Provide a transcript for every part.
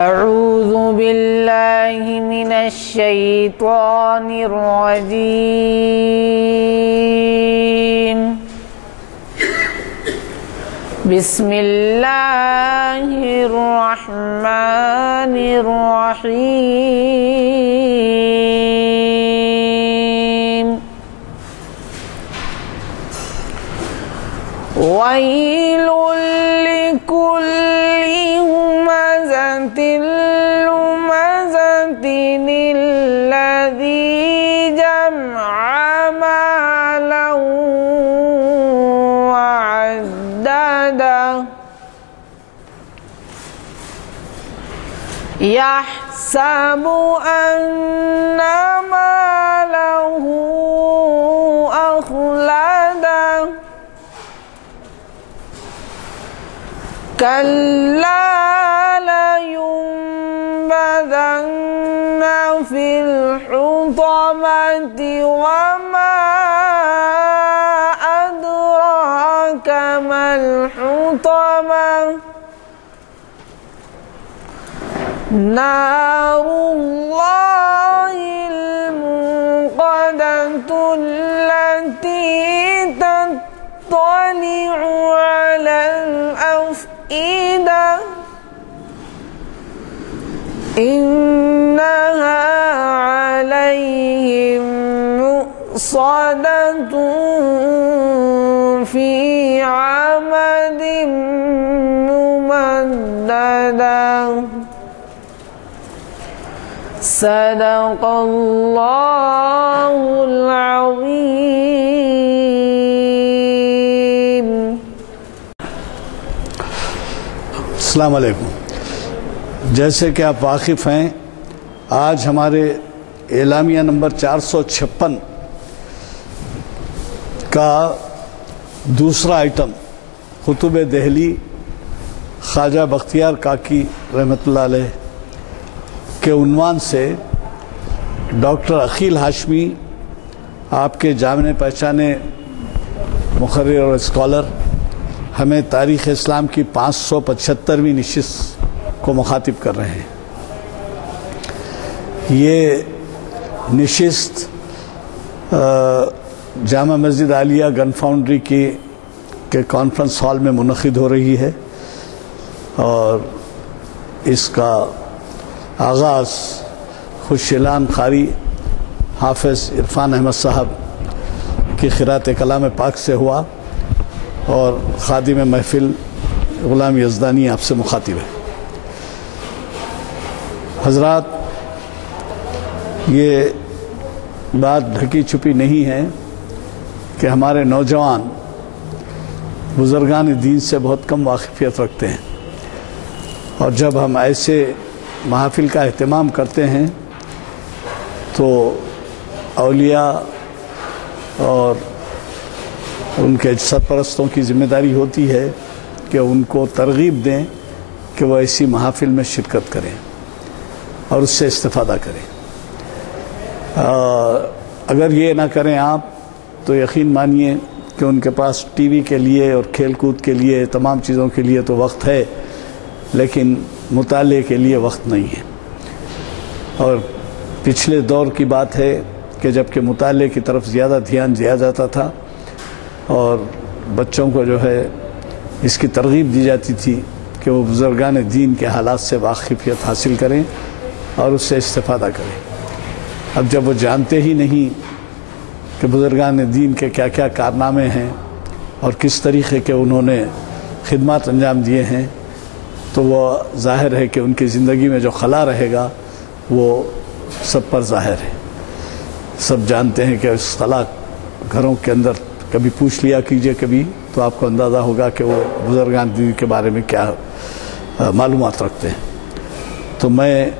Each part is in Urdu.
أعوذ بالله من الشيطان الرجيم. بسم الله الرحمن الرحيم. ويل لكل همزة لمزة الذي جمع مالا وعدده يحسب أن ماله أخلده كلا لينبذن في الحطمة وما أدراك ما الحطمة نار الله الموقدة التي تطلع على الأفئدة إنها عليهم مؤصدة في عمد ممددة. صدق الله العظيم. السلام علیکم. جیسے کہ آپ واقف ہیں، آج ہمارے اعلامیہ نمبر 456 کا دوسرا آئٹم خطب دہلی خواجہ بختیار کاکی رحمۃ اللہ علیہ کے عنوان سے ڈاکٹر عقیل ہاشمی، آپ کے جامع پہچانے مقرر اور اسکالر، ہمیں تاریخ اسلام کی 575ویں نشست کو مخاطب کر رہے ہیں. یہ نشست جامع مسجد عالیہ گن فاؤنڈری کے کانفرنس ہال میں منعقد ہو رہی ہے، اور اس کا آغاز خوشیلان قاری حافظ عرفان احمد صاحب کی قرأت کلام پاک سے ہوا، اور خادم محفل غلام یزدانی آپ سے مخاطب ہے. حضرات، یہ بات ڈھکی چھپی نہیں ہے کہ ہمارے نوجوان بزرگان دین سے بہت کم واقفیت رکھتے ہیں، اور جب ہم ایسے محافل کا اہتمام کرتے ہیں تو اولیاء اور ان کے سرپرستوں کی ذمہ داری ہوتی ہے کہ ان کو ترغیب دیں کہ وہ ایسی محافل میں شرکت کریں اور اس سے استفادہ کریں. اگر یہ نہ کریں آپ تو یقین مانیے کہ ان کے پاس ٹی وی کے لیے اور کھیل کود کے لیے تمام چیزوں کے لیے تو وقت ہے، لیکن مطالعے کے لیے وقت نہیں ہے. اور پچھلے دور کی بات ہے کہ جب کہ مطالعے کی طرف زیادہ دھیان دیا جاتا تھا اور بچوں کو جو ہے اس کی ترغیب دی جاتی تھی کہ وہ بزرگان دین کے حالات سے واقفیت حاصل کریں اور اس سے استفادہ کریں. اب جب وہ جانتے ہی نہیں کہ بزرگان دین کے کیا کیا کارنامے ہیں اور کس طریقے کے انہوں نے خدمات انجام دیے ہیں، تو وہ ظاہر ہے کہ ان کی زندگی میں جو خلا رہے گا وہ سب پر ظاہر ہے. سب جانتے ہیں کہ اس خلا گھروں کے اندر کبھی پوچھ لیا کیجئے کبھی، تو آپ کو اندازہ ہوگا کہ وہ بزرگان دین کے بارے میں کیا معلومات رکھتے ہیں. تو میں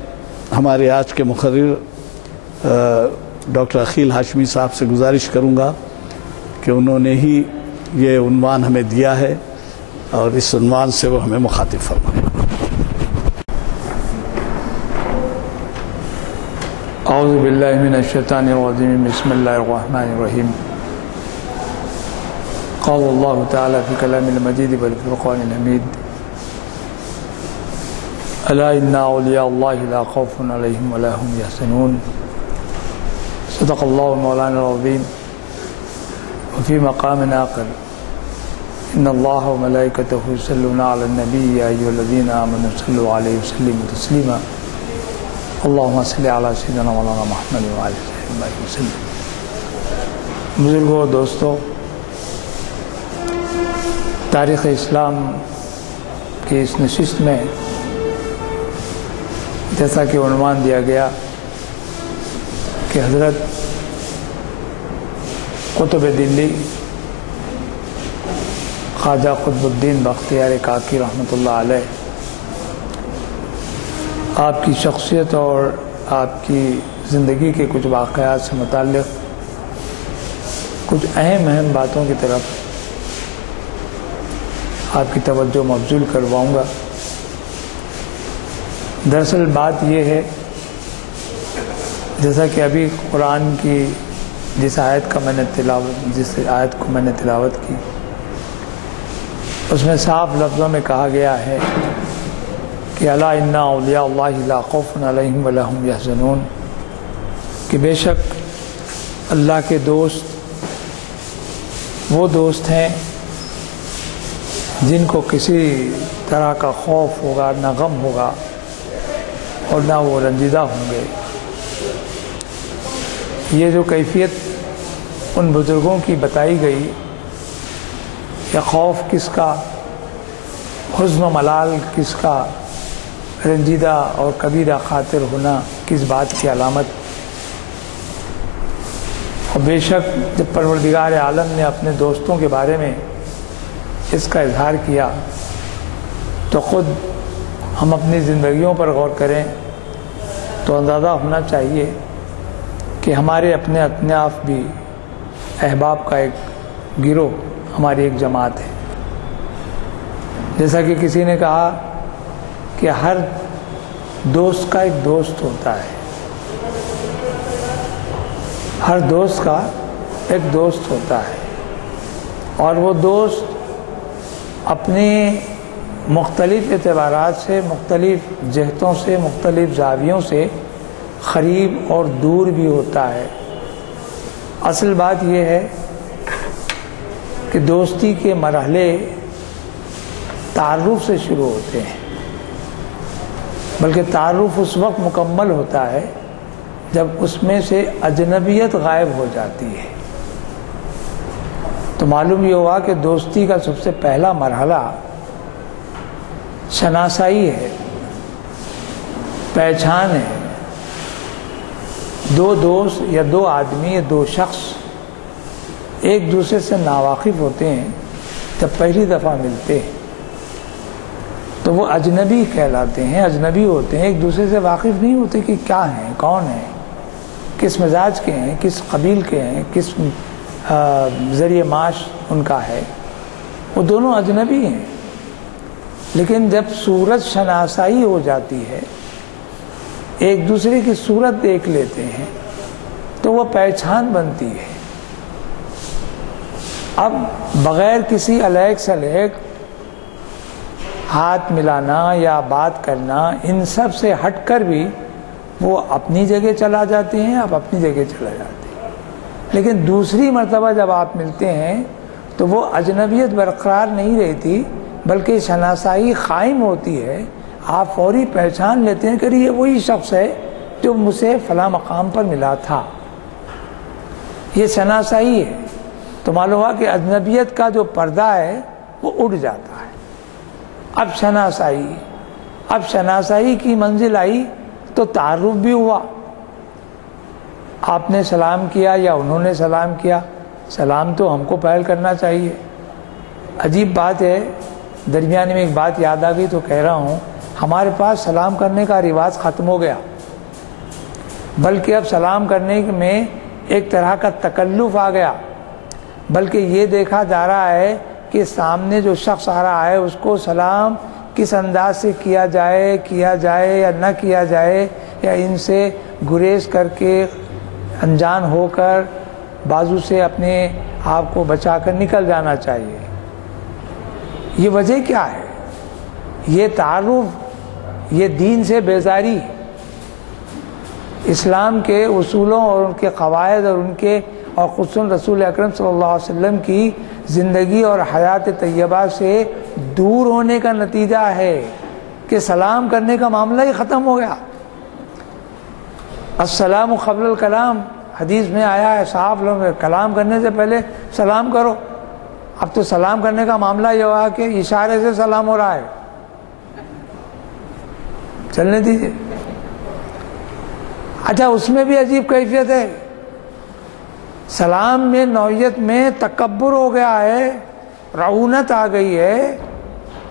ہمارے آج کے مقرر ڈاکٹر عقیل ہاشمی صاحب سے گزارش کروں گا کہ انہوں نے ہی یہ عنوان ہمیں دیا ہے اور اس عنوان سے وہ ہمیں مخاطب فرمائیں. اعوذ باللہ من الشیطان الرجیم. بسم اللہ الرحمن الرحیم. قال اللہ تعالی فی کلام المجید والفرقان الحمید. الا ان اولیاء اللہ لا خوف علیہم ولا هم یحزنون صدق اللہ مولانا العظیم وفی مقام آخر ان اللہ وملائکتہ یصلون علی النبی یا ایھا الذین آمنوا صلوا علیہ وسلموا تسلیما اللہم صل علی سیدنا مولانا محمد وعلی آلہ وسلم۔ بزرگوں، دوستوں، تاریخ اسلام کی اس نشست میں جیسا کہ عنوان دیا گیا کہ حضرت قطب دلی خواجہ قطب الدین بختیار کاکی رحمۃ اللہ علیہ آپ کی شخصیت اور آپ کی زندگی کے کچھ واقعات سے متعلق کچھ اہم باتوں کی طرف آپ کی توجہ مبذول کرواؤں گا۔ دراصل بات یہ ہے، جیسا کہ ابھی قرآن کی جس آیت کو میں نے تلاوت کی اس میں صاف لفظوں میں کہا گیا ہے کہ الا ان اولیاء اللہ لا خوف علیہم ولا هم یحزنون، کہ بے شک اللہ کے دوست وہ دوست ہیں جن کو کسی طرح کا خوف ہوگا، نہ غم ہوگا اور نہ وہ رنجیدہ ہوں گے۔ یہ جو کیفیت ان بزرگوں کی بتائی گئی، یا خوف کس کا، حزن و ملال کس کا، رنجیدہ اور کبیرہ خاطر ہونا کس بات کی علامت، اور بے شک جب پروردگار عالم نے اپنے دوستوں کے بارے میں اس کا اظہار کیا تو خود ہم اپنی زندگیوں پر غور کریں تو اندازہ ہونا چاہیے کہ ہمارے اپنے اطراف بھی احباب کا ایک گروہ، ہماری ایک جماعت ہے۔ جیسا کہ کسی نے کہا کہ ہر دوست کا ایک دوست ہوتا ہے، ہر دوست کا ایک دوست ہوتا ہے، اور وہ دوست اپنے مختلف اعتبارات سے، مختلف جہتوں سے، مختلف زاویوں سے قریب اور دور بھی ہوتا ہے۔ اصل بات یہ ہے کہ دوستی کے مرحلے تعارف سے شروع ہوتے ہیں، بلکہ تعارف اس وقت مکمل ہوتا ہے جب اس میں سے اجنبیت غائب ہو جاتی ہے۔ تو معلوم یہ ہوا کہ دوستی کا سب سے پہلا مرحلہ شناسائی ہے، پہچان ہے۔ دو دوست یا دو آدمی یا دو شخص ایک دوسرے سے ناواقف ہوتے ہیں، جب پہلی دفعہ ملتے ہیں تو وہ اجنبی کہلاتے ہیں، اجنبی ہوتے ہیں، ایک دوسرے سے واقف نہیں ہوتے کہ کیا ہیں، کون ہیں، کس مزاج کے ہیں، کس قبیل کے ہیں، کس ذریعہ معاش ان کا ہے، وہ دونوں اجنبی ہیں۔ لیکن جب صورت شناسائی ہو جاتی ہے، ایک دوسرے کی صورت دیکھ لیتے ہیں تو وہ پہچان بنتی ہے۔ اب بغیر کسی علیق سلیق ہاتھ ملانا یا بات کرنا، ان سب سے ہٹ کر بھی وہ اپنی جگہ چلا جاتے ہیں، آپ اپنی جگہ چلا جاتے ہیں۔ لیکن دوسری مرتبہ جب آپ ملتے ہیں تو وہ اجنبیت برقرار نہیں رہتی، بلکہ شناسائی قائم ہوتی ہے۔ آپ فوری پہچان لیتے ہیں کہ یہ وہی شخص ہے جو مجھ سے فلاں مقام پر ملا تھا۔ یہ شناسائی ہے۔ تو معلوم ہوا کہ اجنبیت کا جو پردہ ہے وہ اٹھ جاتا ہے۔ اب شناسائی کی منزل آئی تو تعارف بھی ہوا۔ آپ نے سلام کیا یا انہوں نے سلام کیا، سلام تو ہم کو پہل کرنا چاہیے۔ عجیب بات ہے، درمیان میں ایک بات یاد آ گئی تو کہہ رہا ہوں، ہمارے پاس سلام کرنے کا رواج ختم ہو گیا، بلکہ اب سلام کرنے میں ایک طرح کا تکلف آ گیا، بلکہ یہ دیکھا جا رہا ہے کہ سامنے جو شخص آ رہا ہے اس کو سلام کس انداز سے کیا جائے یا نہ کیا جائے، یا ان سے گریز کر کے انجان ہو کر بازو سے اپنے آپ کو بچا کر نکل جانا چاہیے۔ یہ وجہ کیا ہے؟ یہ تعارف، یہ دین سے بیزاری، اسلام کے اصولوں اور ان کے قواعد اور ان کے اور خصوصاً رسول اکرم صلی اللہ علیہ وسلم کی زندگی اور حیات طیبہ سے دور ہونے کا نتیجہ ہے کہ سلام کرنے کا معاملہ ہی ختم ہو گیا۔ السلام قبل الکلام حدیث میں آیا ہے، صاحب لوگ کلام کرنے سے پہلے سلام کرو۔ اب تو سلام کرنے کا معاملہ یہ ہوا کہ اشارے سے سلام ہو رہا ہے، چلنے دیجیے۔ اچھا، اس میں بھی عجیب کیفیت ہے، سلام میں نوعیت میں تکبر ہو گیا ہے، رعونت آ گئی ہے،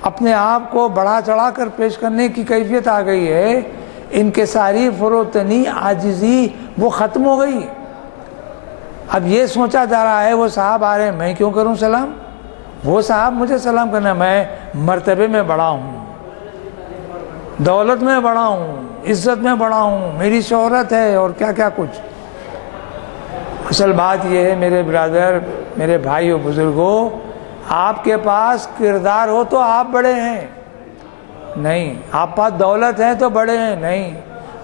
اپنے آپ کو بڑھا چڑھا کر پیش کرنے کی کیفیت آ گئی ہے، انکساری، فروتنی، عاجزی وہ ختم ہو گئی۔ اب یہ سوچا جا رہا ہے وہ صاحب آ رہے ہیں، میں کیوں کروں سلام؟ وہ صاحب مجھے سلام کرنا ہے، میں مرتبے میں بڑا ہوں، دولت میں بڑا ہوں، عزت میں بڑا ہوں، میری شہرت ہے اور کیا کیا کچھ۔ اصل بات یہ ہے میرے برادر، میرے بھائی و بزرگوں، آپ کے پاس کردار ہو تو آپ بڑے ہیں نہیں، آپ پاس دولت ہے تو بڑے ہیں نہیں،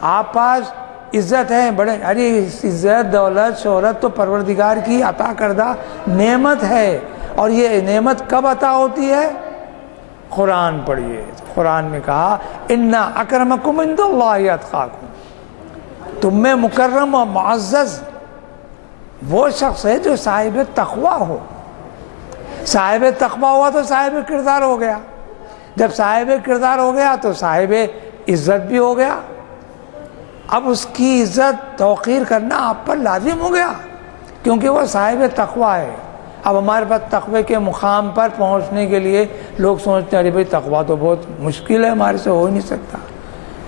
آپ پاس عزت ہے بڑے، ارے عزت، دولت، شہرت تو پروردگار کی عطا کردہ نعمت ہے، اور یہ نعمت کب عطا ہوتی ہے؟ قرآن پڑھیے، قرآن میں کہا اِنَّ أَكْرَمَكُمْ عِندَ اللَّهِ أَتْقَاكُمْ، تم میں مکرم و معزز وہ شخص ہے جو صاحب تقوی ہو۔ صاحب تقوی ہوا تو صاحب کردار ہو گیا، جب صاحب کردار ہو گیا تو صاحب عزت بھی ہو گیا۔ اب اس کی عزت توقیر کرنا آپ پر لازم ہو گیا کیونکہ وہ صاحب تقوی ہے۔ اب ہمارے پاس تقوی کے مقام پر پہنچنے کے لیے لوگ سوچتے ہیں ارے بھائی تقوی تو بہت مشکل ہے، ہمارے سے ہو ہی نہیں سکتا۔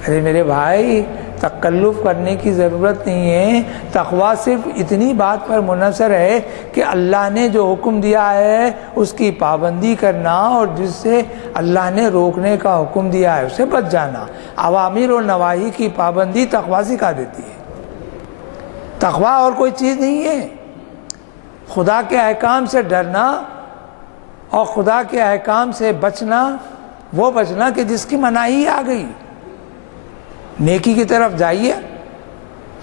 ارے میرے بھائی، تکلف کرنے کی ضرورت نہیں ہے، تقوی صرف اتنی بات پر منحصر ہے کہ اللہ نے جو حکم دیا ہے اس کی پابندی کرنا، اور جس سے اللہ نے روکنے کا حکم دیا ہے اسے بچ جانا۔ اوامر و نواہی کی پابندی تقوی سکھا دیتی ہے۔ تقوی اور کوئی چیز نہیں ہے، خدا کے احکام سے ڈرنا اور خدا کے احکام سے بچنا، وہ بچنا کہ جس کی مناہی آ گئی۔ نیکی کی طرف جائیے،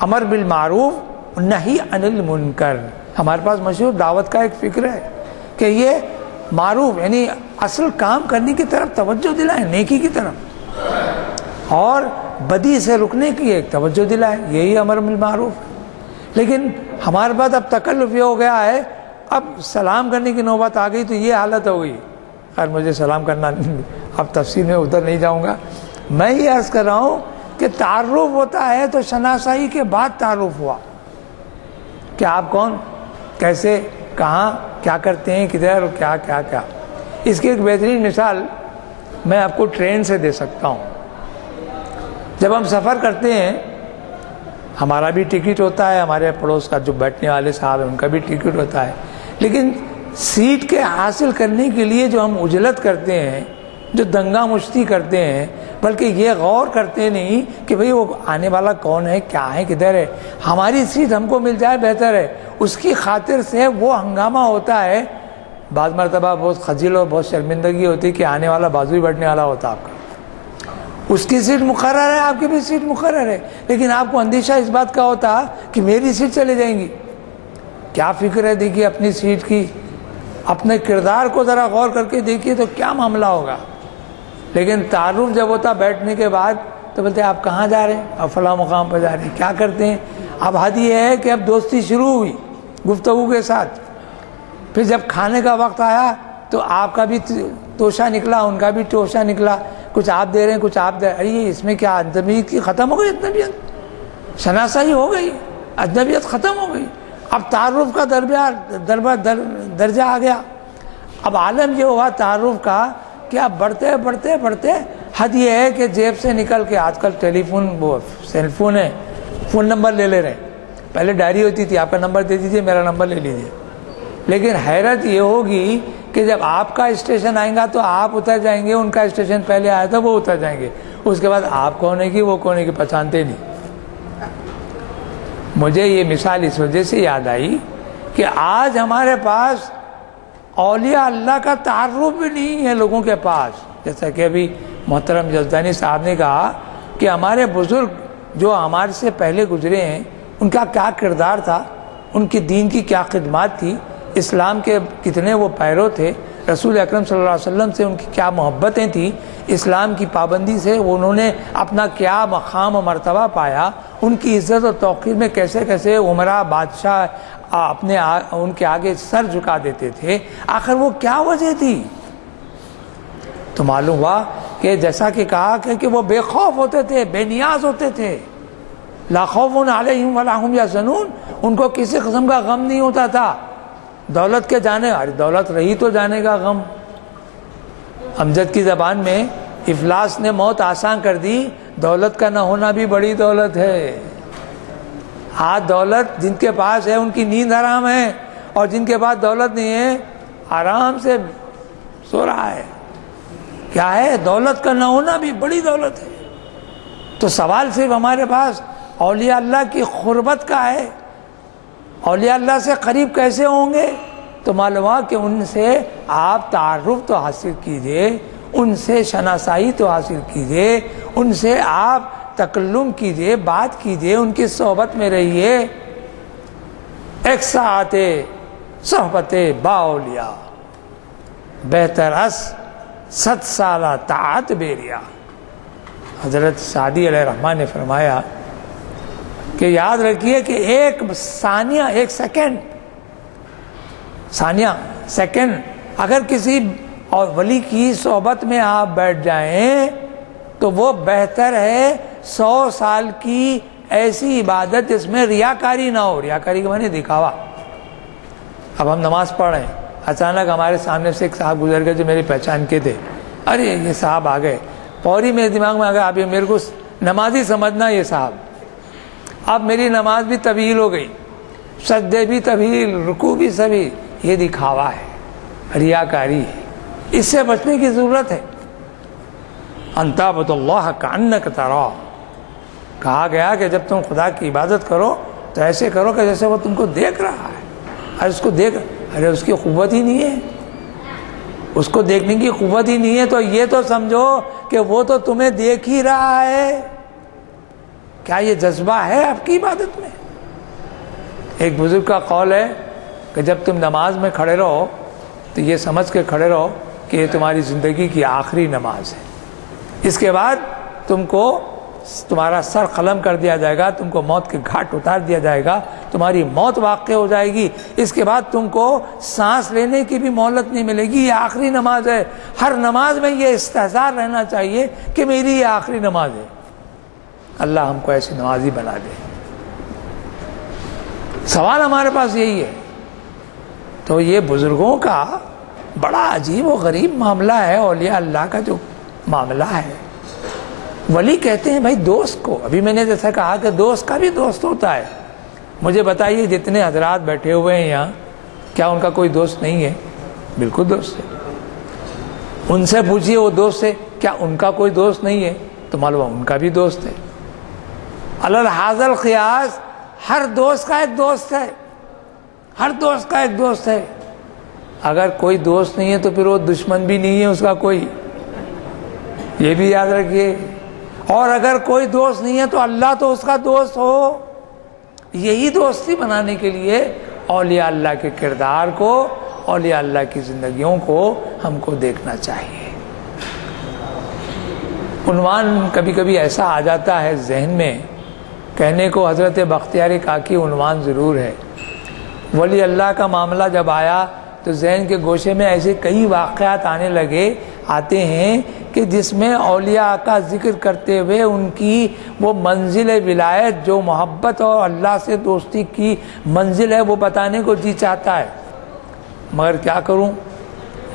امر بالمعروف نہی عن المنکر۔ ہمارے پاس مشہور دعوت کا ایک فکر ہے کہ یہ معروف یعنی اصل کام کرنے کی طرف توجہ دلائیں، نیکی کی طرف، اور بدی سے رکنے کی ایک توجہ دلائیں، یہی امر بالمعروف ہے۔ لیکن ہمارے پاس اب تکلف یہ ہو گیا ہے، اب سلام کرنے کی نوبت آ گئی تو یہ حالت ہو گئی۔ خیر مجھے سلام کرنا، اب تفصیل میں ادھر نہیں جاؤں گا، میں یہ عرض کر رہا ہوں کہ تعارف ہوتا ہے تو شناسائی کے بعد تعارف ہوا کہ آپ کون، کیسے، کہاں، کیا کرتے ہیں، کدھر، کیا کیا کیا۔ اس کی ایک بہترین مثال میں آپ کو ٹرین سے دے سکتا ہوں۔ جب ہم سفر کرتے ہیں ہمارا بھی ٹکٹ ہوتا ہے، ہمارے پڑوس کا جو بیٹھنے والے صاحب ہیں ان کا بھی ٹکٹ ہوتا ہے، لیکن سیٹ کے حاصل کرنے کے لیے جو ہم عجلت کرتے ہیں، جو دنگا مشتی کرتے ہیں، بلکہ یہ غور کرتے نہیں کہ بھئی وہ آنے والا کون ہے، کیا ہے، کدھر ہے، ہماری سیٹ ہم کو مل جائے بہتر ہے، اس کی خاطر سے وہ ہنگامہ ہوتا ہے۔ بعض مرتبہ بہت خجل اور بہت شرمندگی ہوتی کہ آنے والا بازو ہی بیٹھنے والا ہوتا آپ کا، اس کی سیٹ مقرر ہے، آپ کی بھی سیٹ مقرر ہے، لیکن آپ کو اندیشہ اس بات کا ہوتا کہ میری سیٹ چلے جائیں گی۔ کیا فکر ہے دیکھیے اپنی سیٹ کی، اپنے کردار کو ذرا غور کر کے دیکھیے تو کیا معاملہ ہوگا۔ لیکن تعارف جب ہوتا بیٹھنے کے بعد تو بولتے ہیں آپ کہاں جا رہے ہیں، آپ فلاں مقام پر جا رہے ہیں، کیا کرتے ہیں۔ اب حد یہ ہے کہ اب دوستی شروع ہوئی گفتگو کے ساتھ، پھر جب کھانے کا وقت آیا تو آپ کا بھی توشہ نکلا، ان کا بھی توشہ نکلا، کچھ آپ دے رہے ہیں کچھ آپ دے رہے ہیں۔ ارے اس میں کیا اجنبیت کی ختم ہو گئی، اجنبیت شناسائی ہو گئی، اجنبیت ختم ہو گئی، اب تعارف کا درجہ آ گیا۔ اب عالم یہ ہوا تعارف کا کہ اب بڑھتے بڑھتے بڑھتے حد یہ ہے کہ جیب سے نکل کے آج کل ٹیلی فون، وہ سیل فون ہے، فون نمبر لے لے رہے ہیں۔ پہلے ڈائری ہوتی تھی، آپ کا نمبر دے دیجئے، میرا نمبر لے لیجئے۔ لیکن حیرت یہ ہوگی کہ جب آپ کا اسٹیشن آئیں گا تو آپ اتر جائیں گے، ان کا اسٹیشن پہلے آیا تھا وہ اتر جائیں گے، اس کے بعد آپ کون ہے کہ وہ کون ہے کہ پہچانتے نہیں۔ مجھے یہ مثال اس وجہ سے یاد آئی کہ آج ہمارے پاس اولیاء اللہ کا تعارف بھی نہیں ہے لوگوں کے پاس۔ جیسا کہ ابھی محترم یزدانی صاحب نے کہا کہ ہمارے بزرگ جو ہمارے سے پہلے گزرے ہیں ان کا کیا کردار تھا، ان کی دین کی کیا خدمات تھی، اسلام کے کتنے وہ پیرو تھے، رسول اکرم صلی اللہ علیہ وسلم سے ان کی کیا محبتیں تھیں، اسلام کی پابندی سے انہوں نے اپنا کیا مقام و مرتبہ پایا، ان کی عزت و توقیر میں کیسے کیسے عمراء بادشاہ ان کے آگے سر جھکا دیتے تھے، آخر وہ کیا وجہ تھی؟ تو معلوم ہوا کہ جیسا کہ کہا کہ وہ بے خوف ہوتے تھے، بے نیاز ہوتے تھے، لا خوف علیہم ولا هم یحزنون، ان کو کسی قسم کا غم نہیں ہوتا تھا، دولت کے جانے، دولت رہی تو جانے کا غم۔ امجد کی زبان میں افلاس نے موت آسان کر دی، دولت کا نہ ہونا بھی بڑی دولت ہے۔ آج دولت جن کے پاس ہے ان کی نیند حرام ہے، اور جن کے پاس دولت نہیں ہے آرام سے سو رہا ہے۔ کیا ہے؟ دولت کا نہ ہونا بھی بڑی دولت ہے۔ تو سوال صرف ہمارے پاس اولیاء اللہ کی قربت کا ہے، اولیاء اللہ سے قریب کیسے ہوں گے؟ تو معلوم ہوا کہ ان سے آپ تعارف تو حاصل کیجئے، ان سے شناسائی تو حاصل کیجئے، ان سے آپ تکلم کیجئے، بات کیجئے، ان کی صحبت میں رہیے۔ ایک ساعت صحبت با اولیاء بہتر اس 100 سالہ طاعت بیریا۔ حضرت سعدی علیہ الرحمٰن نے فرمایا کہ یاد رکھیے کہ ایک ثانیہ، ایک سیکنڈ اگر کسی اور ولی کی صحبت میں آپ بیٹھ جائیں تو وہ بہتر ہے 100 سال کی ایسی عبادت جس میں ریاکاری نہ ہو۔ ریاکاری کے معنی دکھاوا۔ اب ہم نماز پڑھ رہے ہیں، اچانک ہمارے سامنے سے ایک صاحب گزر گئے جو میری پہچان کے تھے، ارے یہ صاحب آ گئے، فوری میرے دماغ میں آ گیا اب یہ میرے کو نمازی سمجھنا یہ صاحب۔ اب میری نماز بھی طویل ہو گئی، سجدے بھی طویل، رکوع بھی طویل، یہ دکھاوا ہے، ریاکاری ہے، اس سے بچنے کی ضرورت ہے۔ ان تعبد اللہ کأنک تراہ، کہا گیا کہ جب تم خدا کی عبادت کرو تو ایسے کرو کہ جیسے وہ تم کو دیکھ رہا ہے۔ ارے اس کو دیکھ، ارے اس کی قوت ہی نہیں ہے، اس کو دیکھنے کی قوت ہی نہیں ہے، تو یہ تو سمجھو کہ وہ تو تمہیں دیکھ ہی رہا ہے۔ کیا یہ جذبہ ہے آپ کی عبادت میں؟ ایک بزرگ کا قول ہے کہ جب تم نماز میں کھڑے رہو تو یہ سمجھ کے کھڑے رہو کہ یہ تمہاری زندگی کی آخری نماز ہے، اس کے بعد تم کو تمہارا سر قلم کر دیا جائے گا، تم کو موت کے گھاٹ اتار دیا جائے گا، تمہاری موت واقع ہو جائے گی، اس کے بعد تم کو سانس لینے کی بھی مہلت نہیں ملے گی، یہ آخری نماز ہے۔ ہر نماز میں یہ استحضار رہنا چاہیے کہ میری یہ آخری نماز ہے۔ اللہ ہم کو ایسی نمازی بنا دے۔ سوال ہمارے پاس یہی ہے۔ تو یہ بزرگوں کا بڑا عجیب و غریب معاملہ ہے، اولیاء اللہ کا جو معاملہ ہے۔ ولی کہتے ہیں بھائی دوست کو، ابھی میں نے جیسا کہا کہ دوست کا بھی دوست ہوتا ہے۔ مجھے بتائیے جتنے حضرات بیٹھے ہوئے ہیں یہاں، کیا ان کا کوئی دوست نہیں ہے؟ بالکل دوست ہے۔ ان سے پوچھئے وہ دوست ہے، کیا ان کا کوئی دوست نہیں ہے؟ تو معلوم ان کا بھی دوست ہے۔ علی هذا القیاس ہر دوست کا ایک دوست ہے، ہر دوست کا ایک دوست ہے۔ اگر کوئی دوست نہیں ہے تو پھر وہ دشمن بھی نہیں ہے اس کا کوئی، یہ بھی یاد رکھیے۔ اور اگر کوئی دوست نہیں ہے تو اللہ تو اس کا دوست ہو۔ یہی دوستی بنانے کے لیے اولیاء اللہ کے کردار کو، اولیاء اللہ کی زندگیوں کو ہم کو دیکھنا چاہیے۔ عنوان کبھی کبھی ایسا آ جاتا ہے ذہن میں، کہنے کو حضرت بختیار کاکی عنوان ضرور ہے۔ ولی اللہ کا معاملہ جب آیا تو ذہن کے گوشے میں ایسے کئی واقعات آتے ہیں کہ جس میں اولیاء کا ذکر کرتے ہوئے ان کی وہ منزل ولایت، جو محبت اور اللہ سے دوستی کی منزل ہے، وہ بتانے کو جی چاہتا ہے، مگر کیا کروں،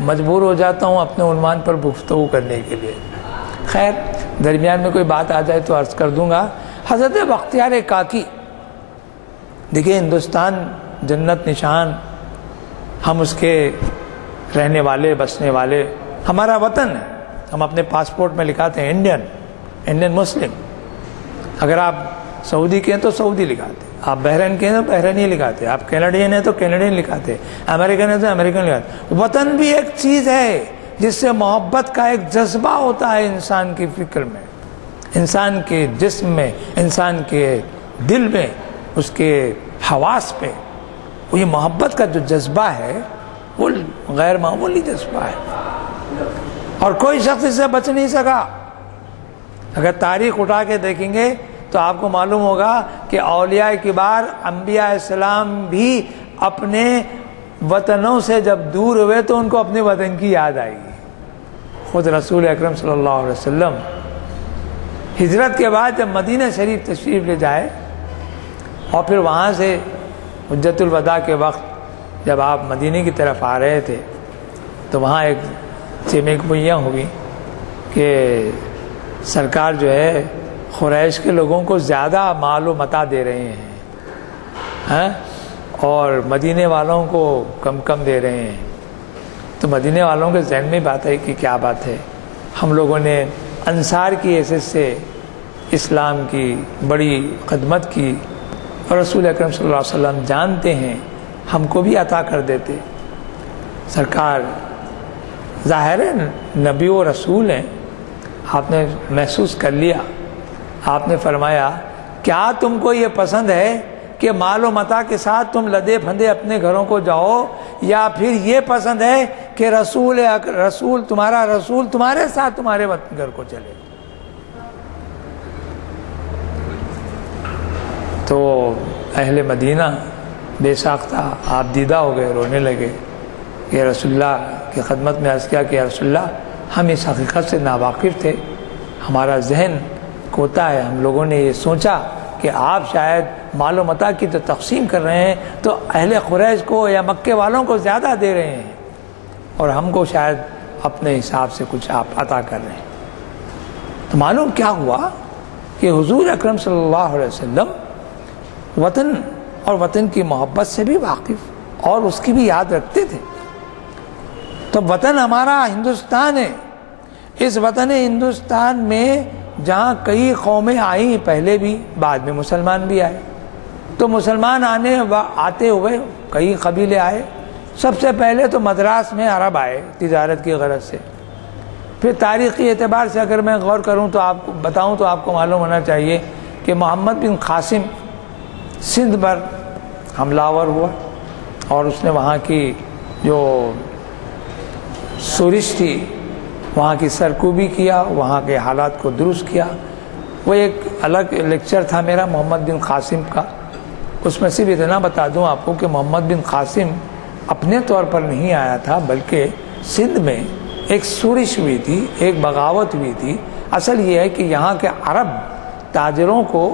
مجبور ہو جاتا ہوں اپنے عنوان پر گفتگو کرنے کے لیے۔ خیر، درمیان میں کوئی بات آ جائے تو عرض کر دوں گا۔ حضرت بختیار کاکی، دیکھیں ہندوستان جنت نشان، ہم اس کے رہنے والے، بسنے والے، ہمارا وطن ہے۔ ہم اپنے پاسپورٹ میں لکھاتے ہیں انڈین مسلم۔ اگر آپ سعودی کے ہیں تو سعودی لکھاتے، آپ بحرین کے ہیں تو بحرینی لکھاتے، آپ کینیڈین ہیں تو کینیڈین لکھاتے، امریکن ہیں تو امریکن لکھاتے۔ وطن بھی ایک چیز ہے، جس سے محبت کا ایک جذبہ ہوتا ہے انسان کی فکر میں، انسان کے جسم میں، انسان کے دل میں، اس کے حواس پہ، وہ یہ محبت کا جو جذبہ ہے وہ غیر معمولی جذبہ ہے، اور کوئی شخص اس سے بچ نہیں سکا۔ اگر تاریخ اٹھا کے دیکھیں گے تو آپ کو معلوم ہوگا کہ اولیاء کبار، انبیاء السلام بھی اپنے وطنوں سے جب دور ہوئے تو ان کو اپنے وطن کی یاد آئے گی۔ خود رسول اکرم صلی اللہ علیہ وسلم ہجرت کے بعد جب مدینہ شریف تشریف لے جائے اور پھر وہاں سے حجت الوداع کے وقت جب آپ مدینہ کی طرف آ رہے تھے تو وہاں ایک چیمک پوئیاں ہوئی کہ سرکار جو ہے قریش کے لوگوں کو زیادہ مال و متاع دے رہے ہیں اور مدینے والوں کو کم کم دے رہے ہیں۔ تو مدینے والوں کے ذہن میں بات ہے کہ کیا بات ہے، ہم لوگوں نے انصار کی حیثیت سے اسلام کی بڑی خدمت کی اور رسول اکرم صلی اللہ علیہ وسلم جانتے ہیں ہم کو بھی عطا کر دیتے۔ سرکار ظاہر ہے نبی و رسول ہیں، آپ نے محسوس کر لیا، آپ نے فرمایا کیا تم کو یہ پسند ہے کہ مال و متاع کے ساتھ تم لدے پھندے اپنے گھروں کو جاؤ، یا پھر یہ پسند ہے کہ رسول تمہارا رسول تمہارے ساتھ تمہارے وطن گھر کو چلے؟ تو اہل مدینہ بے ساختہ آپ دیدہ ہو گئے، رونے لگے کہ رسول اللہ کی خدمت میں عرض کیا کہ رسول اللہ ہم اس حقیقت سے ناواقف تھے، ہمارا ذہن کوتا ہے، ہم لوگوں نے یہ سوچا کہ آپ شاید مال و متاع کی تو تقسیم کر رہے ہیں تو اہل قریش کو یا مکے والوں کو زیادہ دے رہے ہیں اور ہم کو شاید اپنے حساب سے کچھ آپ عطا کر رہے ہیں۔ تو معلوم کیا ہوا کہ حضور اکرم صلی اللہ علیہ وسلم وطن اور وطن کی محبت سے بھی واقف اور اس کی بھی یاد رکھتے تھے۔ تو وطن ہمارا ہندوستان ہے، اس وطن ہندوستان میں جہاں کئی قومیں آئیں پہلے بھی، بعد میں مسلمان بھی آئے، تو مسلمان آتے ہوئے کئی قبیلے آئے۔ سب سے پہلے تو مدراس میں عرب آئے تجارت کی غرض سے، پھر تاریخی اعتبار سے اگر میں غور کروں تو آپ کو بتاؤں تو آپ کو معلوم ہونا چاہیے کہ محمد بن قاسم سندھ پر حملہ آور ہوا اور اس نے وہاں کی جو سورش تھی وہاں کی سرکوبی کیا، وہاں کے حالات کو درست کیا۔ وہ ایک الگ لیکچر تھا میرا محمد بن قاسم کا، اس میں صرف اتنا بتا دوں آپ کو کہ محمد بن قاسم اپنے طور پر نہیں آیا تھا، بلکہ سندھ میں ایک سورش ہوئی تھی، ایک بغاوت ہوئی تھی۔ اصل یہ ہے کہ یہاں کے عرب تاجروں کو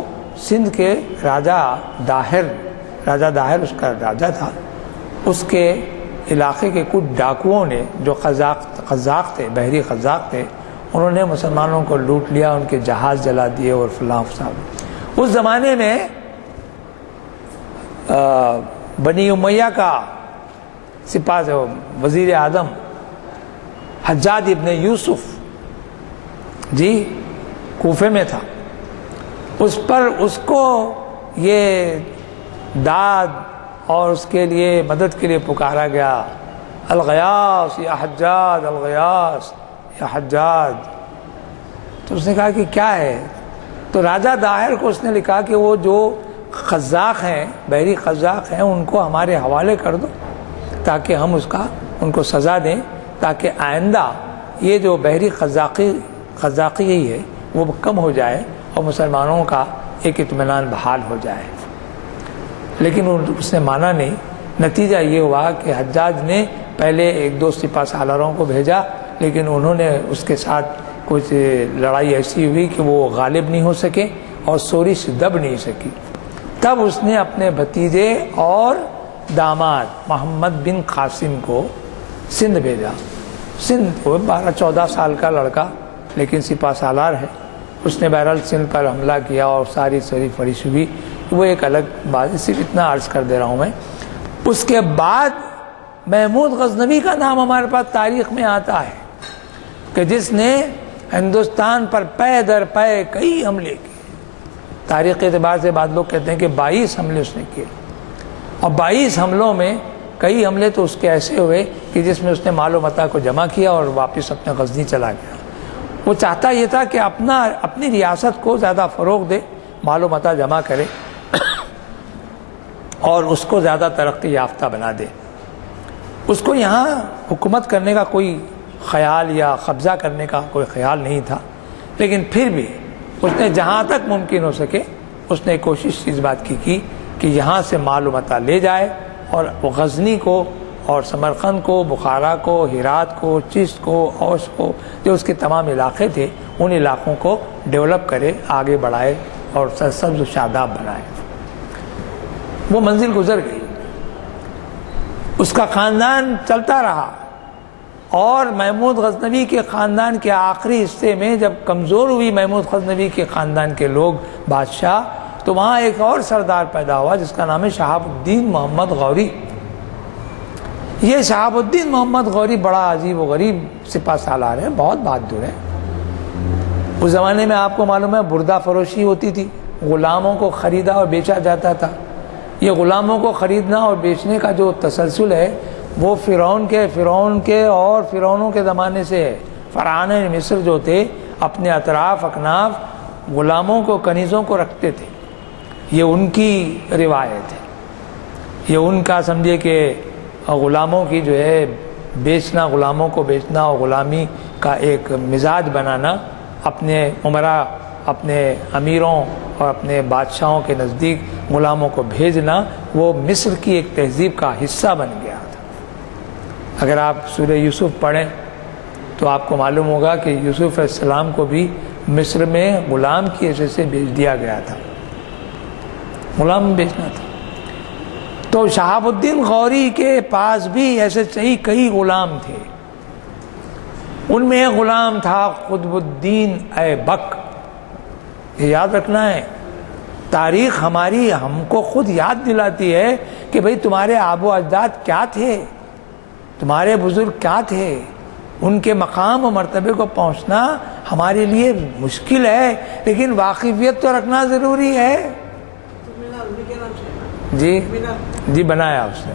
سندھ کے راجہ داہر اس کا راجہ تھا، اس کے علاقے کے کچھ ڈاکوؤں نے جو قزاق تھے، بحری قزاق تھے، انہوں نے مسلمانوں کو لوٹ لیا، ان کے جہاز جلا دیے اور فلاں فساد۔ اس زمانے میں بنی امیہ کا سپاہ وزیر اعظم حجاج ابن یوسف جی کوفے میں تھا، اس کو یہ داد اور اس کے لیے مدد کے لیے پکارا گیا، الغیاث یا حجاج، الغیاث یا حجاج۔ تو اس نے کہا کہ کیا ہے؟ تو راجہ داہر کو اس نے لکھا کہ وہ جو قزاق ہیں، بحری قزاق ہیں، ان کو ہمارے حوالے کر دو تاکہ ہم ان کو سزا دیں، تاکہ آئندہ یہ جو بحری قزاقی ہی ہے وہ کم ہو جائے اور مسلمانوں کا ایک اطمینان بحال ہو جائے۔ لیکن اس نے مانا نہیں۔ نتیجہ یہ ہوا کہ حجاج نے پہلے ایک دو سپاہ سالاروں کو بھیجا، لیکن انہوں نے اس کے ساتھ کچھ لڑائی ایسی ہوئی کہ وہ غالب نہیں ہو سکے اور سورش دب نہیں سکی۔ تب اس نے اپنے بھتیجے اور داماد محمد بن قاسم کو سندھ بھیجا۔ سندھ 12-14 سال کا لڑکا لیکن سپاہ سالار ہے، اس نے بہرحال سندھ پر حملہ کیا اور ساری فرش ہوئی، وہ ایک الگ بات، صرف اتنا عرض کر دے رہا ہوں میں۔ اس کے بعد محمود غزنوی کا نام ہمارے پاس تاریخ میں آتا ہے کہ جس نے ہندوستان پر پے در پے کئی حملے کیے۔ تاریخ کے اعتبار سے بعض لوگ کہتے ہیں کہ 22 حملے اس نے کیے، اور 22 حملوں میں کئی حملے تو اس کے ایسے ہوئے کہ جس میں اس نے مال و متاع کو جمع کیا اور واپس اپنے غزنی چلا گیا۔ وہ چاہتا یہ تھا کہ اپنی ریاست کو زیادہ فروغ دے، مال و متاع جمع کرے اور اس کو زیادہ ترقی یافتہ بنا دے۔ اس کو یہاں حکومت کرنے کا کوئی خیال یا قبضہ کرنے کا کوئی خیال نہیں تھا، لیکن پھر بھی اس نے جہاں تک ممکن ہو سکے اس نے کوشش اس بات کی کہ یہاں سے مال و متاع لے جائے اور غزنی کو اور سمرقند کو، بخارا کو، ہرات کو، چشت کو، اوش کو، جو اس کے تمام علاقے تھے ان علاقوں کو ڈیولپ کرے، آگے بڑھائے اور سرسبز و شاداب بنائے۔ وہ منزل گزر گئی، اس کا خاندان چلتا رہا، اور محمود غزنوی کے خاندان کے آخری حصے میں جب کمزور ہوئی محمود غزنوی کے خاندان کے لوگ، بادشاہ، تو وہاں ایک اور سردار پیدا ہوا جس کا نام ہے شہاب الدین محمد غوری۔ یہ شہاب الدین محمد غوری بڑا عجیب و غریب سپہ سالار ہے، بہت بہادر ہے۔ اس زمانے میں آپ کو معلوم ہے بردہ فروشی ہوتی تھی، غلاموں کو خریدا اور بیچا جاتا تھا۔ یہ غلاموں کو خریدنا اور بیچنے کا جو تسلسل ہے وہ فرعون کے اور فرعونوں کے زمانے سے ہے۔ فراعنہ مصر جو تھے اپنے اطراف اکناف غلاموں کو، کنیزوں کو رکھتے تھے، یہ ان کی روایت ہے، یہ ان کا سمجھے کہ غلاموں کی جو ہے بیچنا، غلاموں کو بیچنا اور غلامی کا ایک مزاج بنانا، اپنے عمرا، اپنے امیروں اور اپنے بادشاہوں کے نزدیک غلاموں کو بھیجنا، وہ مصر کی ایک تہذیب کا حصہ بن گیا تھا۔ اگر آپ سورہ یوسف پڑھیں تو آپ کو معلوم ہوگا کہ یوسف علیہ السلام کو بھی مصر میں غلام کی حیثیت سے بھیج دیا گیا تھا، غلام بیچنا تھا۔ تو شہاب الدین غوری کے پاس بھی ایسے کئی غلام تھے، ان میں ایک غلام تھا قطب الدین ایبک۔ یہ یاد رکھنا ہے، تاریخ ہم کو خود یاد دلاتی ہے کہ بھئی تمہارے آب و اجداد کیا تھے، تمہارے بزرگ کیا تھے، ان کے مقام و مرتبے کو پہنچنا ہمارے لیے مشکل ہے، لیکن واقفیت تو رکھنا ضروری ہے۔ جی بنایا اس نے،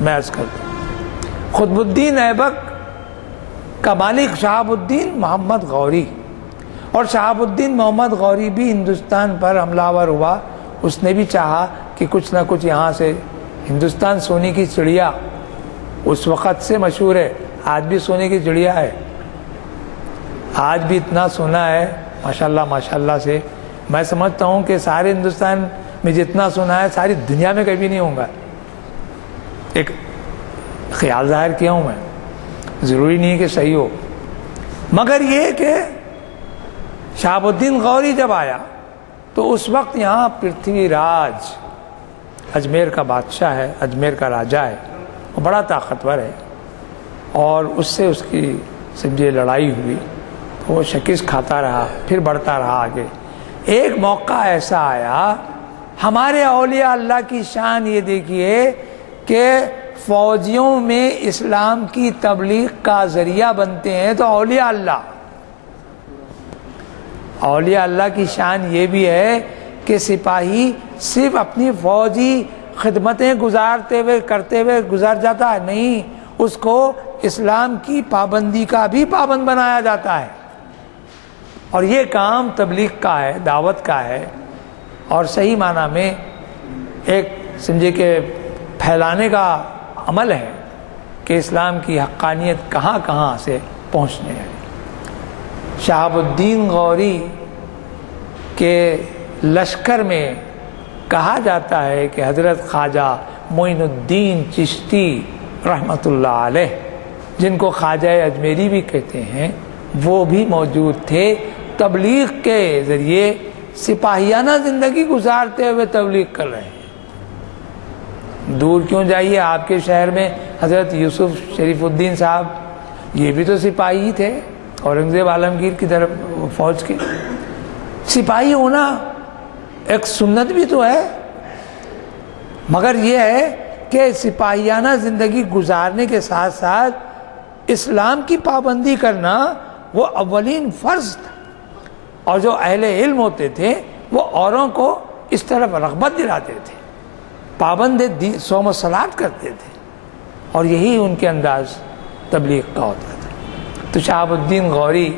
میں عرض کرتا ہوں قطب الدین ایبک کا مالک شہاب الدین محمد غوری، اور شہاب الدین محمد غوری بھی ہندوستان پر حملہ آور ہوا۔ اس نے بھی چاہا کہ کچھ نہ کچھ یہاں سے، ہندوستان سونے کی چڑیا اس وقت سے مشہور ہے، آج بھی سونے کی چڑیا ہے، آج بھی اتنا سونا ہے ماشاءاللہ سے، میں سمجھتا ہوں کہ سارے ہندوستان میں جتنا سونا ہے ساری دنیا میں کبھی نہیں ہوگا۔ ایک خیال ظاہر کیا ہوں میں، ضروری نہیں کہ صحیح ہو، مگر یہ کہ شہاب الدین غوری جب آیا تو اس وقت یہاں پرتھوی راج اجمیر کا بادشاہ ہے، اجمیر کا راجہ ہے، وہ بڑا طاقتور ہے، اور اس سے اس کی سمجھے لڑائی ہوئی، وہ شکست کھاتا رہا، پھر بڑھتا رہا آگے۔ ایک موقع ایسا آیا، ہمارے اولیاء اللہ کی شان یہ دیکھیے کہ فوجیوں میں اسلام کی تبلیغ کا ذریعہ بنتے ہیں تو اولیاء اللہ کی شان یہ بھی ہے کہ سپاہی صرف اپنی فوجی خدمتیں کرتے ہوئے گزر جاتا ہے، نہیں، اس کو اسلام کی پابندی کا بھی پابند بنایا جاتا ہے، اور یہ کام تبلیغ کا ہے، دعوت کا ہے، اور صحیح معنی میں ایک سمجھے کہ پھیلانے کا عمل ہے کہ اسلام کی حقانیت کہاں کہاں سے پہنچنے ہے۔ شہاب الدین غوری کے لشکر میں کہا جاتا ہے کہ حضرت خواجہ معین الدین چشتی رحمۃ اللہ علیہ، جن کو خواجہ اجمیری بھی کہتے ہیں، وہ بھی موجود تھے، تبلیغ کے ذریعے سپاہیانہ زندگی گزارتے ہوئے تبلیغ کر رہے ہیں۔ دور کیوں جائیے، آپ کے شہر میں حضرت یوسف شریف الدین صاحب، یہ بھی تو سپاہی ہی تھے، اورنگزیب عالمگیر کی طرف فوج کے۔ سپاہی ہونا ایک سنت بھی تو ہے، مگر یہ ہے کہ سپاہیانہ زندگی گزارنے کے ساتھ ساتھ اسلام کی پابندی کرنا وہ اولین فرض تھا، اور جو اہل علم ہوتے تھے وہ اوروں کو اس طرف رغبت دلاتے تھے، پابند صوم و صلات کرتے تھے، اور یہی ان کے انداز تبلیغ کا ہوتا تھا. تو شہاب الدین غوری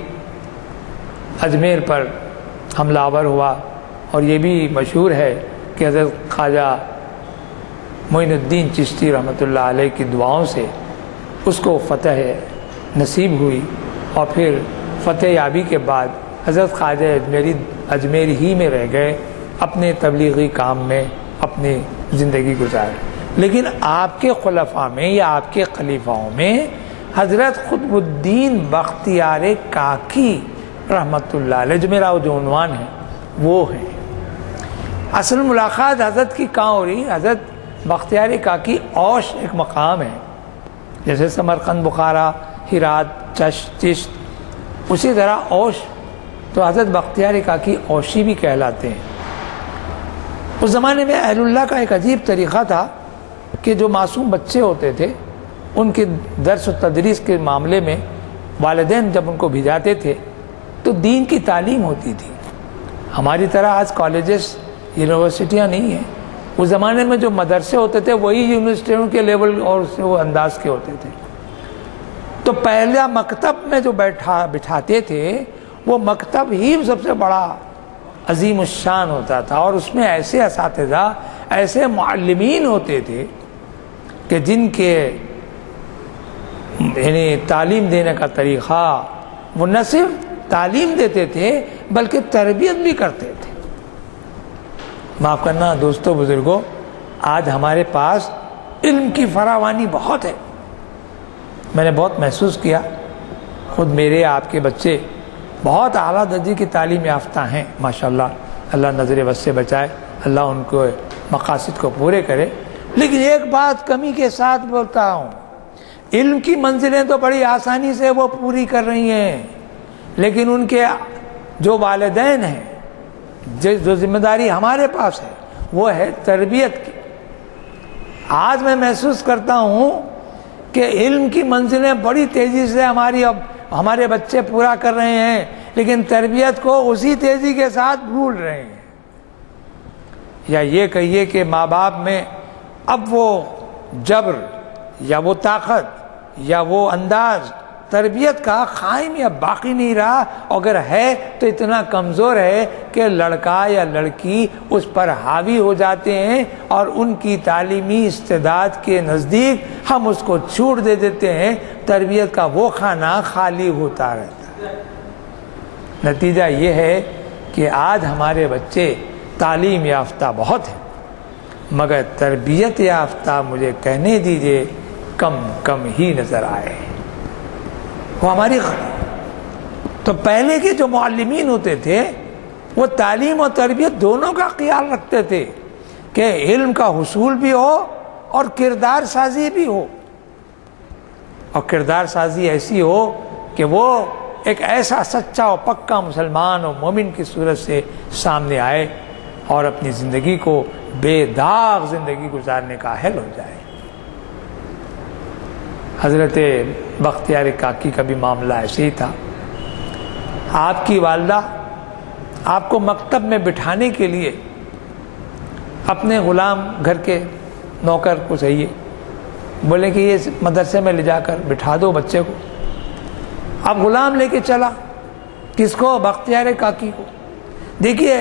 اجمیر پر حملہ آور ہوا، اور یہ بھی مشہور ہے کہ حضرت خواجہ معین الدین چشتی رحمۃ اللہ علیہ کی دعاؤں سے اس کو فتح نصیب ہوئی، اور پھر فتح یابی کے بعد حضرت خواجہ اجمیر ہی میں رہ گئے، اپنے تبلیغی کام میں اپنی زندگی گزارے. لیکن آپ کے خلفاء میں یا آپ کے خلیفاؤں میں حضرت قطب الدین بختیار کاکی رحمۃ اللہ علیہ، جو میرا جو عنوان ہے وہ ہے. اصل ملاقات حضرت کی کہاں ہو رہی؟ حضرت بختیار کاکی اوش ایک مقام ہے، جیسے سمرقند، بخارا، ہرات، چشت، اسی طرح اوش تو حضرت بختیار کاکی اوشی بھی کہلاتے ہیں. اس زمانے میں اہل اللہ کا ایک عجیب طریقہ تھا کہ جو معصوم بچے ہوتے تھے ان کے درس و تدریس کے معاملے میں والدین جب ان کو بھیجاتے تھے تو دین کی تعلیم ہوتی تھی. ہماری طرح آج کالجز، یونیورسٹیاں نہیں ہیں. اس زمانے میں جو مدرسے ہوتے تھے وہی یونیورسٹیوں کے لیول اور وہ انداز کے ہوتے تھے. تو پہلا مکتب میں جو بٹھاتے تھے وہ مکتب ہی سب سے بڑا عظیم الشان ہوتا تھا، اور اس میں ایسے اساتذہ، ایسے معلمین ہوتے تھے کہ جن کے یعنی تعلیم دینے کا طریقہ وہ نہ صرف تعلیم دیتے تھے بلکہ تربیت بھی کرتے تھے. معاف کرنا دوستو بزرگوں، آج ہمارے پاس علم کی فراوانی بہت ہے. میں نے بہت محسوس کیا، خود میرے آپ کے بچے بہت اعلیٰ درجے کی تعلیم یافتہ ہیں ماشاءاللہ. اللہ نظر بد سے بچائے، اللہ ان کو مقاصد کو پورے کرے. لیکن ایک بات کمی کے ساتھ بولتا ہوں، علم کی منزلیں تو بڑی آسانی سے وہ پوری کر رہی ہیں، لیکن ان کے جو والدین ہیں، جو ذمہ داری ہمارے پاس ہے وہ ہے تربیت کی. آج میں محسوس کرتا ہوں کہ علم کی منزلیں بڑی تیزی سے ہمارے بچے پورا کر رہے ہیں، لیکن تربیت کو اسی تیزی کے ساتھ بھول رہے ہیں. یا یہ کہیے کہ ماں باپ میں اب وہ جبر یا وہ طاقت یا وہ انداز تربیت کا قائم یا باقی نہیں رہا، اگر ہے تو اتنا کمزور ہے کہ لڑکا یا لڑکی اس پر حاوی ہو جاتے ہیں، اور ان کی تعلیمی استعداد کے نزدیک ہم اس کو چھوٹ دے دیتے ہیں. تربیت کا وہ کھانا خالی ہوتا رہتا ہے. نتیجہ یہ ہے کہ آج ہمارے بچے تعلیم یافتہ بہت ہیں، مگر تربیت یافتہ مجھے کہنے دیجئے کم ہی نظر آئے. وہ ہماری تو پہلے کے جو معلمین ہوتے تھے وہ تعلیم اور تربیت دونوں کا خیال رکھتے تھے کہ علم کا حصول بھی ہو اور کردار سازی بھی ہو، اور کردار سازی ایسی ہو کہ وہ ایک ایسا سچا اور پکا مسلمان اور مومن کی صورت سے سامنے آئے اور اپنی زندگی کو بے داغ زندگی گزارنے کا اہل ہو جائے. حضرت بختیار کاکی کا بھی معاملہ ایسے ہی تھا. آپ کی والدہ آپ کو مکتب میں بٹھانے کے لیے اپنے غلام گھر کے نوکر کو چاہیے، بولے کہ یہ مدرسے میں لے جا کر بٹھا دو بچے کو. اب غلام لے کے چلا، کس کو؟ بختیار کاکی کو. دیکھیے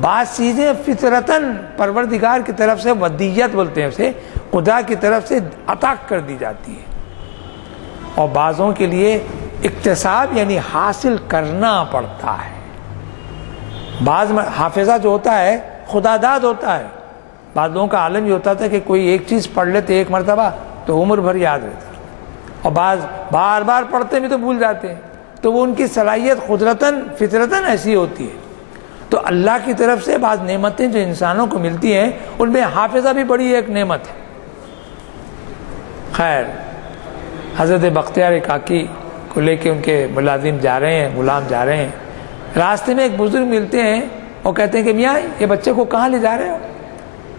بعض چیزیں فطرتاً پروردگار کی طرف سے ودیت بولتے ہیں اسے، خدا کی طرف سے عطا کر دی جاتی ہے، اور بعضوں کے لیے اکتساب یعنی حاصل کرنا پڑتا ہے. بعض حافظہ جو ہوتا ہے خدا داد ہوتا ہے. بعض لوگوں کا عالم یہ ہوتا تھا کہ کوئی ایک چیز پڑھ لیتے ایک مرتبہ تو عمر بھر یاد رہتا، اور بعض بار بار پڑھتے بھی تو بھول جاتے ہیں. تو وہ ان کی صلاحیت قدرتاً فطرتاً ایسی ہوتی ہے. تو اللہ کی طرف سے بعض نعمتیں جو انسانوں کو ملتی ہیں ان میں حافظہ بھی بڑی ایک نعمت ہے. خیر، حضرت بختیار کاکی کو لے کے ان کے ملازم جا رہے ہیں، غلام جا رہے ہیں. راستے میں ایک بزرگ ملتے ہیں اور کہتے ہیں کہ میاں یہ بچے کو کہاں لے جا رہے ہو؟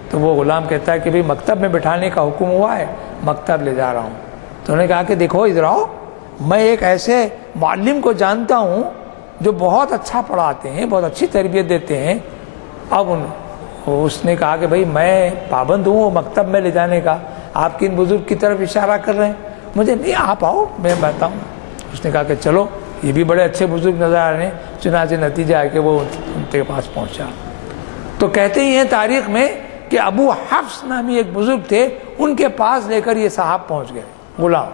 تو وہ غلام کہتا ہے کہ بھئی مکتب میں بٹھانے کا حکم ہوا ہے، مکتب لے جا رہا ہوں. تو انہوں نے کہا کہ دیکھو ادھر آؤ، میں ایک ایسے معلم کو جانتا ہوں جو بہت اچھا پڑھاتے ہیں، بہت اچھی تربیت دیتے ہیں. اب اس نے کہا کہ بھئی میں پابند ہوں مکتب میں لے جانے کا، آپ کن بزرگ کی طرف اشارہ کر رہے ہیں؟ مجھے نہیں، آپ آؤ میں بتاؤں۔ اس نے کہا کہ چلو، یہ بھی بڑے اچھے بزرگ نظر آ رہے ہیں۔ چنانچہ نتیجہ ہے کہ وہ ان کے پاس پہنچا۔ تو کہتے ہی ہیں تاریخ میں کہ ابو حفص نامی ایک بزرگ تھے، ان کے پاس لے کر یہ صاحب پہنچ گئے غلام،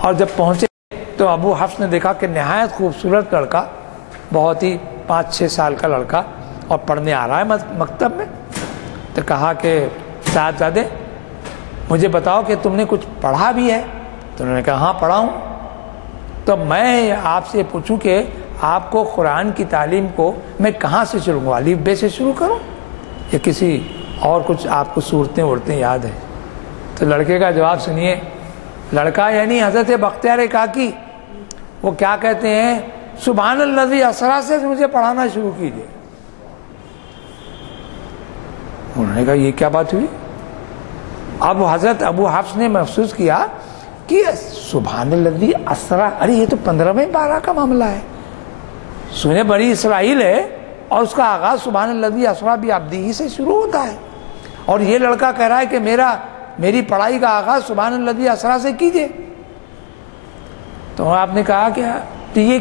اور جب پہنچے تو ابو حفص نے دیکھا کہ نہایت خوبصورت لڑکا، بہت ہی 5-6 سال کا لڑکا، اور پڑھنے آ رہا ہے مکتب میں۔ تو کہا کہ صاحبزادے مجھے بتاؤ کہ تم نے کچھ پڑھا بھی ہے؟ تو انہوں نے کہا ہاں پڑھا ہوں۔ تو میں آپ سے پوچھوں کہ آپ کو قرآن کی تعلیم کو میں کہاں سے شروع کروں، الف بے سے شروع کروں یا کسی اور کچھ آپ کو صورتیں وورتیں یاد ہیں؟ تو لڑکے کا جواب سنیے۔ لڑکا یعنی حضرت بختیار کاکی، وہ کیا کہتے ہیں، سبحان الذی اسریٰ سے مجھے پڑھانا شروع کیجیے۔ انہوں نے کہا یہ کیا بات ہوئی؟ اب حضرت ابو حفص نے محسوس کیا کہ سبحان الذی اسریٰ، ارے یہ تو 15ویں پارہ کا معاملہ ہے، سورہ بنی اسرائیل ہے، اور اس کا آغاز سبحان الذی اسریٰ بعبدہ سے شروع ہوتا ہے، اور یہ لڑکا کہہ رہا ہے کہ میری پڑھائی کا آغاز سبحان الذی اسریٰ سے کیجیے۔ تو آپ نے کہا کہ یہ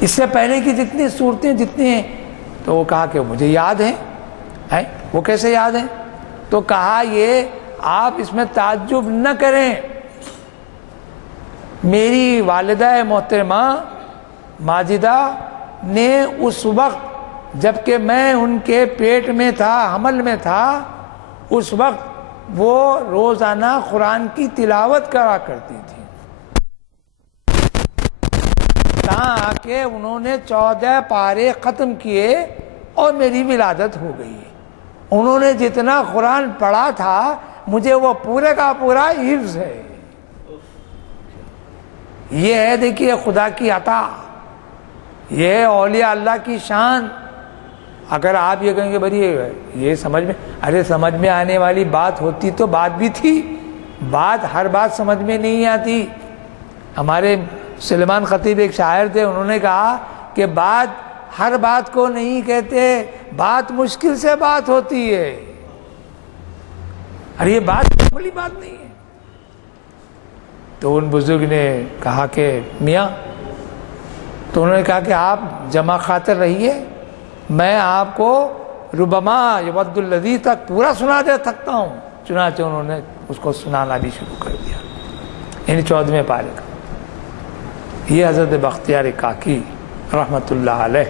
اس سے پہلے کی جتنی صورتیں جتنی ہیں، تو وہ کہا کہ مجھے یاد ہیں۔ وہ کیسے یاد ہیں؟ تو کہا یہ آپ اس میں تعجب نہ کریں، میری والدہ محترمہ ماجدہ نے اس وقت جب کہ میں ان کے پیٹ میں تھا، حمل میں تھا، اس وقت وہ روزانہ قرآن کی تلاوت کرا کرتی تھی، تاکہ انہوں نے 14 پارے ختم کیے اور میری ولادت ہو گئی۔ انہوں نے جتنا قرآن پڑھا تھا مجھے وہ پورے کا پورا حفظ ہے۔ یہ ہے دیکھیے خدا کی عطا، یہ ہے اولیاء اللہ کی شان۔ اگر آپ یہ کہیں گے بھائی یہ سمجھ میں آنے والی بات ہوتی تو بات بھی تھی، ہر بات سمجھ میں نہیں آتی۔ ہمارے سلیمان خطیب ایک شاعر تھے، انہوں نے کہا کہ ہر بات کو نہیں کہتے، بات مشکل سے بات ہوتی ہے، اور یہ بات بڑی بات نہیں ہے۔ تو ان بزرگ نے کہا کہ میاں، تو انہوں نے کہا کہ آپ جمع خاطر رہیے، میں آپ کو ربما یود الذی تک پورا سنا دے سکتا ہوں۔ چنانچہ انہوں نے اس کو سنانا بھی شروع کر دیا، یعنی 14ویں پارے کا۔ یہ حضرت بختیار کاکی رحمت اللہ علیہ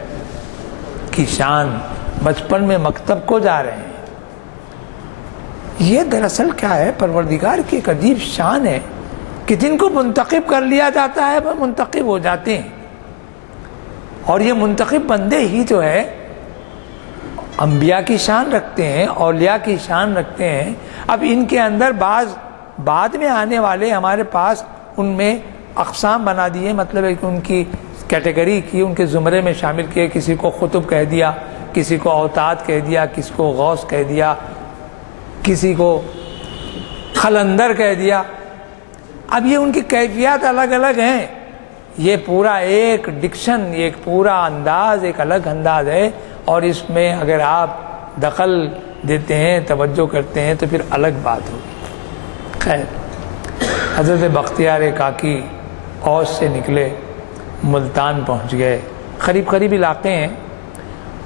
کی شان، بچپن میں مکتب کو جا رہے ہیں۔ یہ دراصل کیا ہے، پروردگار کی ایک عجیب شان ہے کہ جن کو منتخب کر لیا جاتا ہے وہ منتخب ہو جاتے ہیں، اور یہ منتخب بندے ہی جو ہے انبیاء کی شان رکھتے ہیں، اولیاء کی شان رکھتے ہیں۔ اب ان کے اندر بعد میں آنے والے ہمارے پاس ان میں اقسام بنا دیے، مطلب ہے کہ ان کی کیٹیگری کی، ان کے زمرے میں شامل کیے۔ کسی کو قطب کہہ دیا، کسی کو اوتاد کہہ دیا، کسی کو غوث کہہ دیا، کسی کو خلندر کہہ دیا۔ اب یہ ان کی کیفیات الگ الگ ہیں، یہ پورا ایک ڈکشن، ایک پورا انداز، ایک الگ انداز ہے، اور اس میں اگر آپ دخل دیتے ہیں، توجہ کرتے ہیں تو پھر الگ بات ہوگی۔ خیر، حضرت بختیار کاکی اوس سے نکلے، ملتان پہنچ گئے، قریب علاقے ہیں۔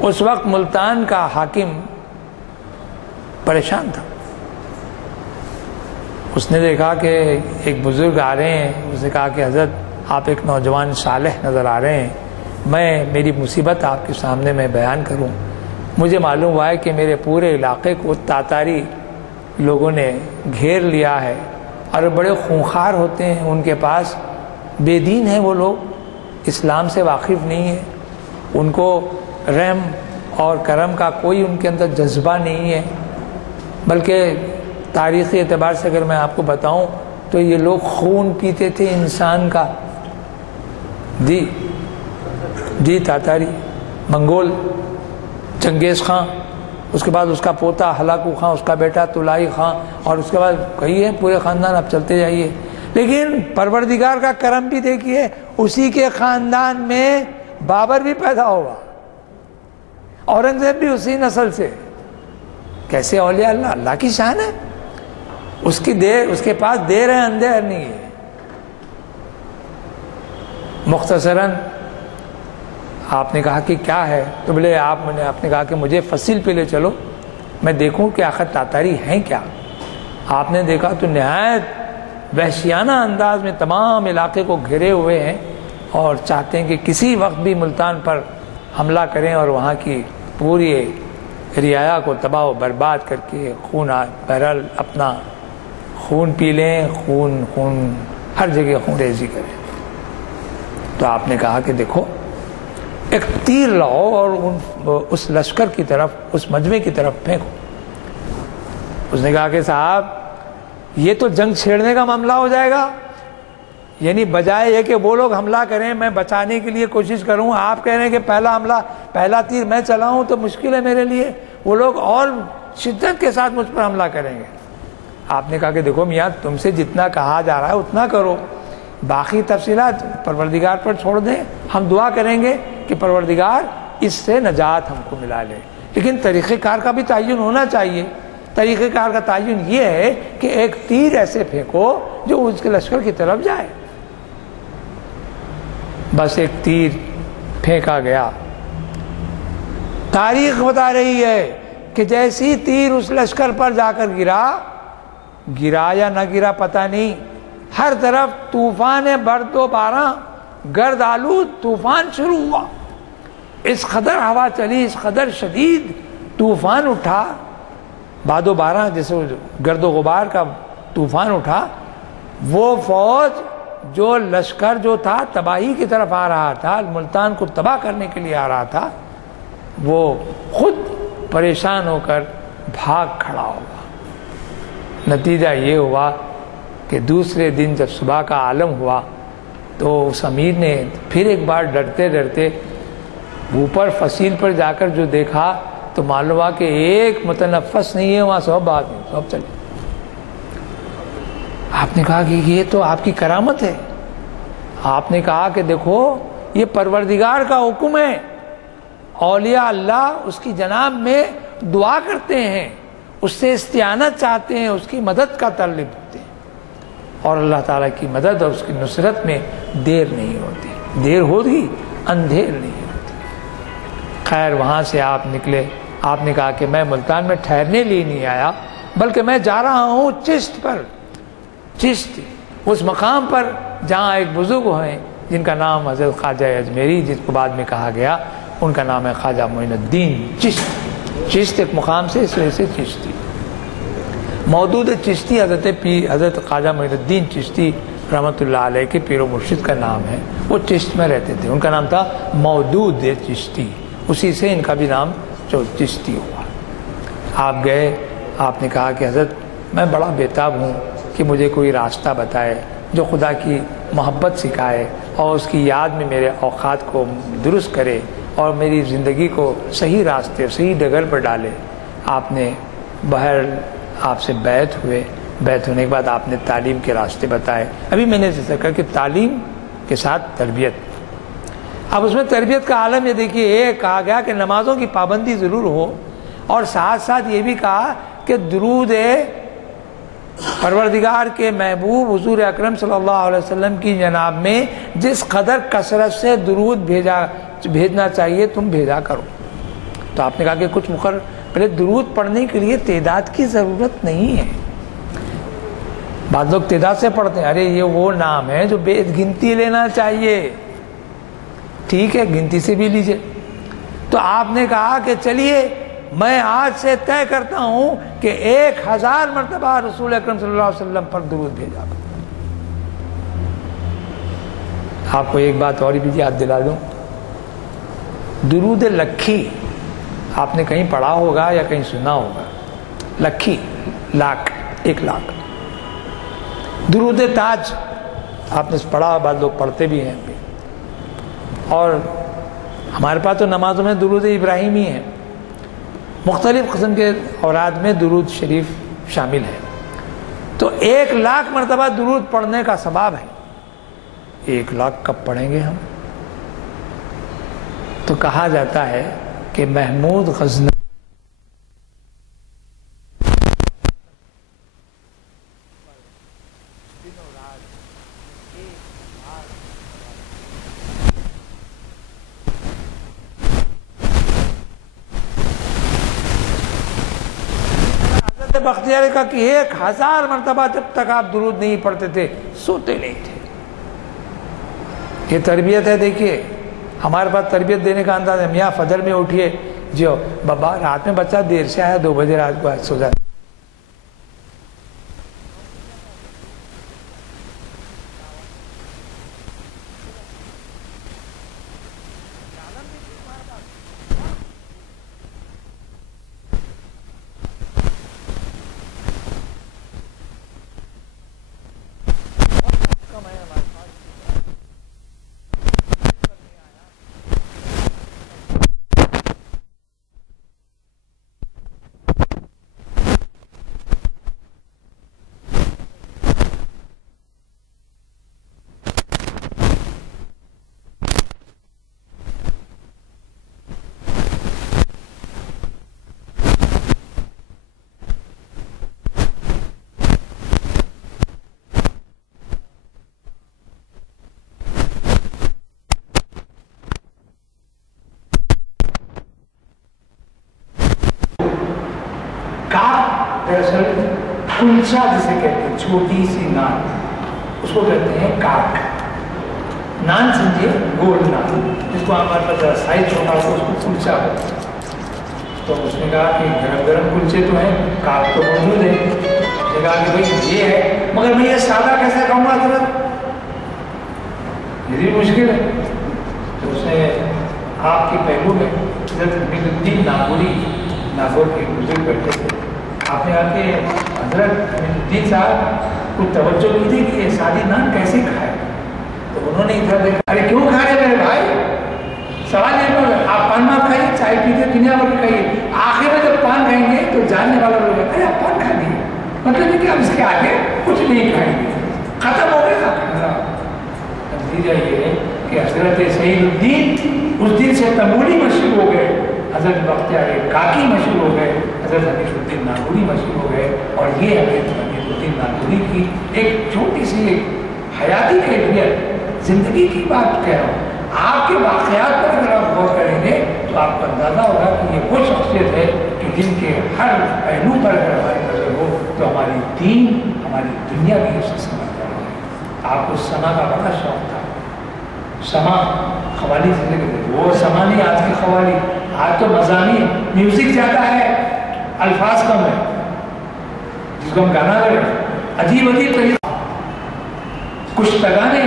اس وقت ملتان کا حاکم پریشان تھا، اس نے دیکھا کہ ایک بزرگ آ رہے ہیں، اس نے کہا کہ حضرت آپ ایک نوجوان صالح نظر آ رہے ہیں، میری مصیبت آپ کے سامنے میں بیان کروں۔ مجھے معلوم ہوا ہے کہ میرے پورے علاقے کو تاتاری لوگوں نے گھیر لیا ہے، اور بڑے خونخوار ہوتے ہیں، ان کے پاس بے دین ہیں، وہ لوگ اسلام سے واقف نہیں ہیں، ان کو رحم اور کرم کا کوئی ان کے اندر جذبہ نہیں ہے، بلکہ تاریخی اعتبار سے اگر میں آپ کو بتاؤں تو یہ لوگ خون پیتے تھے انسان کا۔ جی تاتاری، منگول، چنگیز خان، اس کے بعد اس کا پوتا ہلاکو خان، اس کا بیٹا طلائی خان، اور اس کے بعد کئی ہیں پورے خاندان، اب چلتے جائیے۔ لیکن پروردگار کا کرم بھی دیکھیے، اسی کے خاندان میں بابر بھی پیدا ہوا، اورنگزیب بھی اسی نسل سے۔ کیسے اولیاء اللہ، اللہ کی شان ہے۔ اس کے پاس دیر ہے اندھیر نہیں ہے. مختصراً آپ نے کہا کہ کیا ہے؟ تو بولے آپ نے کہا کہ مجھے فصیل پہ لے چلو، میں دیکھوں کہ آخر تاتاری ہیں کیا. آپ نے دیکھا تو نہایت وحشیانہ انداز میں تمام علاقے کو گھیرے ہوئے ہیں اور چاہتے ہیں کہ کسی وقت بھی ملتان پر حملہ کریں اور وہاں کی پوری رعایا کو تباہ و برباد کر کے بہرحال اپنا خون پی لیں، خون ہر جگہ خون ریزی کریں. تو آپ نے کہا کہ دیکھو ایک تیر لاؤ اور اس لشکر کی طرف، اس مجمع کی طرف پھینکو. اس نے کہا کہ صاحب یہ تو جنگ چھیڑنے کا معاملہ ہو جائے گا، یعنی بجائے یہ کہ وہ لوگ حملہ کریں میں بچانے کے لیے کوشش کروں، آپ کہہ رہے ہیں کہ پہلا تیر میں چلاؤں تو مشکل ہے میرے لیے، وہ لوگ اور شدت کے ساتھ مجھ پر حملہ کریں گے. آپ نے کہا کہ دیکھو میاں تم سے جتنا کہا جا رہا ہے اتنا کرو، باقی تفصیلات پروردگار پر چھوڑ دیں. ہم دعا کریں گے کہ پروردگار اس سے نجات ہم کو ملا لے، لیکن طریقہ کار کا بھی تعین ہونا چاہیے. طریقہ کار کا تعین یہ ہے کہ ایک تیر ایسے پھینکو جو اس کے لشکر کی طرف جائے. بس ایک تیر پھینکا گیا. تاریخ بتا رہی ہے کہ جیسی تیر اس لشکر پر جا کر گرا یا نہ گرا پتہ نہیں، ہر طرف طوفان برد و باران، گرد آلود طوفان شروع ہوا. اس قدر ہوا چلی، اس قدر شدید طوفان اٹھا، باد و باران جیسے گرد و غبار کا طوفان اٹھا. وہ فوج جو لشکر جو تھا تباہی کی طرف آ رہا تھا، ملتان کو تباہ کرنے کے لیے آ رہا تھا، وہ خود پریشان ہو کر بھاگ کھڑا ہوا. نتیجہ یہ ہوا کہ دوسرے دن جب صبح کا عالم ہوا تو اس امیر نے پھر ایک بار ڈرتے ڈرتے اوپر فصیل پر جا کر جو دیکھا تو معلوم ہوا کہ ایک متنفس نہیں ہے وہاں، سب آدمی سب چلے. آپ نے کہا کہ یہ تو آپ کی کرامت ہے. آپ نے کہا کہ دیکھو یہ پروردگار کا حکم ہے، اولیاء اللہ اس کی جناب میں دعا کرتے ہیں، اس سے استعانت چاہتے ہیں، اس کی مدد کا طالب ہوتے ہیں، اور اللہ تعالیٰ کی مدد اور اس کی نصرت میں دیر نہیں ہوتی. دیر ہوگی اندھیر نہیں ہوتی. خیر وہاں سے آپ نکلے. آپ نے کہا کہ میں ملتان میں ٹھہرنے لیے نہیں آیا، بلکہ میں جا رہا ہوں چشت پر، چشت اس مقام پر جہاں ایک بزرگ ہیں جن کا نام حضرت خواجہ اجمیری، جس کو بعد میں کہا گیا ان کا نام ہے خواجہ معین الدین چشت. چشت ایک مقام سے اس وجہ سے چشتی مودود چشتی. حضرت خواجہ معین الدین چشتی رحمۃ اللہ علیہ کے پیر و مرشد کا نام ہے. وہ چشت میں رہتے تھے، ان کا نام تھا مودود چشتی، اسی سے ان کا بھی نام چشتی ہوا. آپ گئے، آپ نے کہا کہ حضرت میں بڑا بےتاب ہوں کہ مجھے کوئی راستہ بتائے جو خدا کی محبت سکھائے اور اس کی یاد میں میرے اوقات کو درست کرے اور میری زندگی کو صحیح راستے صحیح ڈگر پر ڈالے. آپ نے آپ سے بیعت ہوئے. بیعت ہونے کے بعد آپ نے تعلیم کے راستے بتائے. ابھی میں نے جیسا کہا کہ تعلیم کے ساتھ تربیت. اب اس میں تربیت کا عالم یہ دیکھیے، ایک کہا گیا کہ نمازوں کی پابندی ضرور ہو، اور ساتھ ساتھ یہ بھی کہا کہ درود پروردگار کے محبوب حضور اکرم صلی اللہ علیہ وسلم کی جناب میں جس قدر کثرت سے درود بھیجنا چاہیے تم بھیجا کرو. تو آپ نے کہا کہ کچھ مقرر پہلے درود پڑھنے کے لیے تعداد کی ضرورت نہیں ہے. بعض لوگ تعداد سے پڑھتے ہیں، ارے یہ وہ نام ہے جو بے گنتی لینا چاہیے. ٹھیک ہے گنتی سے بھی لیجئے. تو آپ نے کہا کہ چلیے میں آج سے طے کرتا ہوں کہ 1000 مرتبہ رسول اکرم صلی اللہ علیہ وسلم پر درود بھیجا کروں. آپ کو ایک بات اور بھی یاد دلا دوں، درود لکھی آپ نے کہیں پڑھا ہوگا یا کہیں سنا ہوگا. لکھی لاکھ، 1 لاکھ. درود تاج آپ نے پڑھا، بعض لوگ پڑھتے بھی ہیں. اور ہمارے پاس تو نمازوں میں درود ابراہیمی ہے. مختلف قسم کے اوراد میں درود شریف شامل ہے. تو 1 لاکھ مرتبہ درود پڑھنے کا ثواب ہے. 1 لاکھ کب پڑھیں گے ہم؟ تو کہا جاتا ہے کہ محمود غزنوی بختیاری کا کہ 1000 مرتبہ جب تک آپ درود نہیں پڑھتے تھے سوتے نہیں تھے. یہ تربیت ہے. دیکھیے ہمارے پاس تربیت دینے کا انداز ہے. میاں فجر میں اٹھیے جو بابا رات میں بچہ دیر سے آیا 2 بجے رات کو سو جاتا. دراصل کلچا جسے کہتے ہیں چھوٹی سی نان اس کو کہتے ہیں کاک. نان سمجھے گول نان جس کو ہمارے پاس سائز چھوٹا ہوتا ہے اس کو کلچا ہوتا ہے. تو اس نے کہا کہ گرم گرم کلچے تو ہیں کاک تو موجود ہے. اس نے کہا کہ بھائی یہ ہے مگر میں یہ سادہ کیسے کہوں گا حضرت یہ بھی مشکل ہے. تو اس نے آپ کے پہلو میں حضرت حمید الدین ناگوری ناگور کے بزرگ بیٹھے تھے. آپ نے آ کے حضرت حمید الدین صاحب کو توجہ کی تھی کہ یہ سادی نان کیسے کھائے. تو انہوں نے ادھر دیکھا ارے کیوں کھا رہے میرے بھائی سوال یہ پر آپ پان مات کھائیے چائے پیتے دنیا بھر کھائیے آخر میں جب پان کھائیں گے تو جاننے والا لوگ ارے آپ پان کھا لیے مطلب ہے کہ آپ اس کے آگے کچھ نہیں کھائیں گے ختم ہو گیا کھانا. نتیجہ یہ ہے کہ حضرت سعید الدین اس دن سے تمولی مشہور ہو گئے. حضرت بختیار کاکی مشہور ہو گئے. حضرت حمید الدین ناگوری مشہور ہو گئے. اور یہ حضرت حمید الدین ناگوری کی ایک چھوٹی سی ایک حیاتی کیفیت زندگی کی بات کہہ رہا ہوں. آپ کے واقعات پر اگر آپ غور کریں گے تو آپ کو اندازہ ہوگا کہ یہ وہ شخصیت ہے کہ جن کے ہر پہلو پر اگر ہماری نظر ہو تو ہماری دین ہماری دنیا بھی اسے سمجھ رہا ہے. آپ کو سما کا بڑا شوق تھا. سما قوالی زندگی وہ سما نہیں آج کی قوالی. آج تو مضامین میوزک زیادہ ہے الفاظ کم ہے جس کو ہم گانا لے رہے عجیب عجیب طریقہ کشتگانے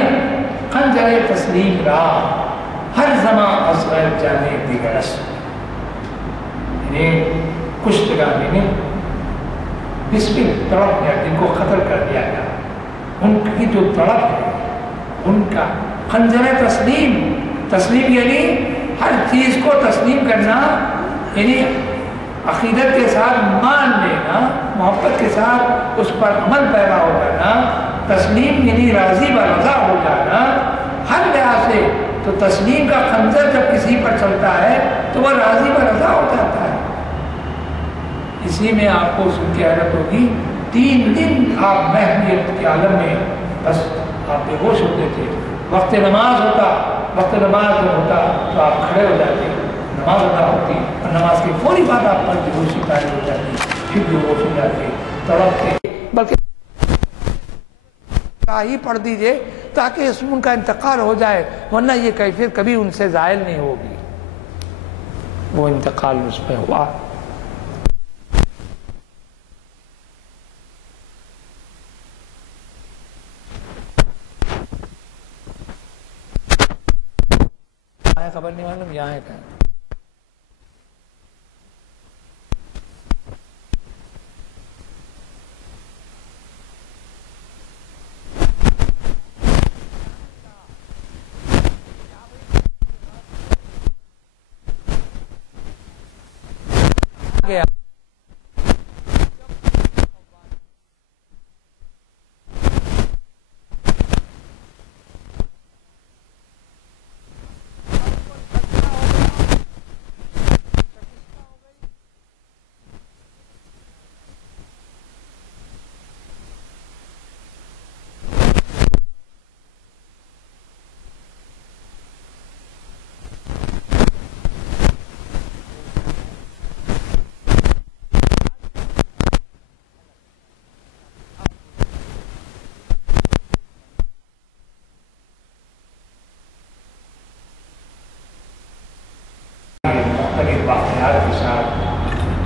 خنجر تسلیم راہ ہر زمان اصغر جانے دیگرس. یعنی کشتگانے نے بسپل تڑپ ہے جن کو قتل کر دیا گیا ان کی جو تڑپ ہے ان کا خنجر تسلیم. تسلیم یعنی ہر چیز کو تسلیم کرنا یعنی عقیدت کے ساتھ مان لینا محبت کے ساتھ اس پر عمل پیدا ہو جانا. تسلیم یعنی راضی و رضا ہو جانا ہر لحاظ سے. تو تسلیم کا خنجر جب کسی پر چلتا ہے تو وہ راضی و رضا ہو جاتا ہے. اسی میں آپ کو سن کے حیرت ہوگی 3 دن آپ محنت کے عالم میں بس آپ بے ہوش ہوتے تھے. وقت نماز ہوتا وقت نماز جب ہوتا تو آپ کھڑے ہو جاتے نماز ادا ہوتی اور نماز کے فوری بعد آپ پر بے ہوشی طاری ہو جاتی پھر بے ہوش ہو جاتے تڑپتے. بلکہ ہی پڑھ دیجئے تاکہ ان کا انتقال ہو جائے ورنہ یہ کیفیت کبھی ان سے زائل نہیں ہوگی. وہ انتقال اس پہ ہوا. خبر نہیں معلوم یہاں ہے کہیں گیا.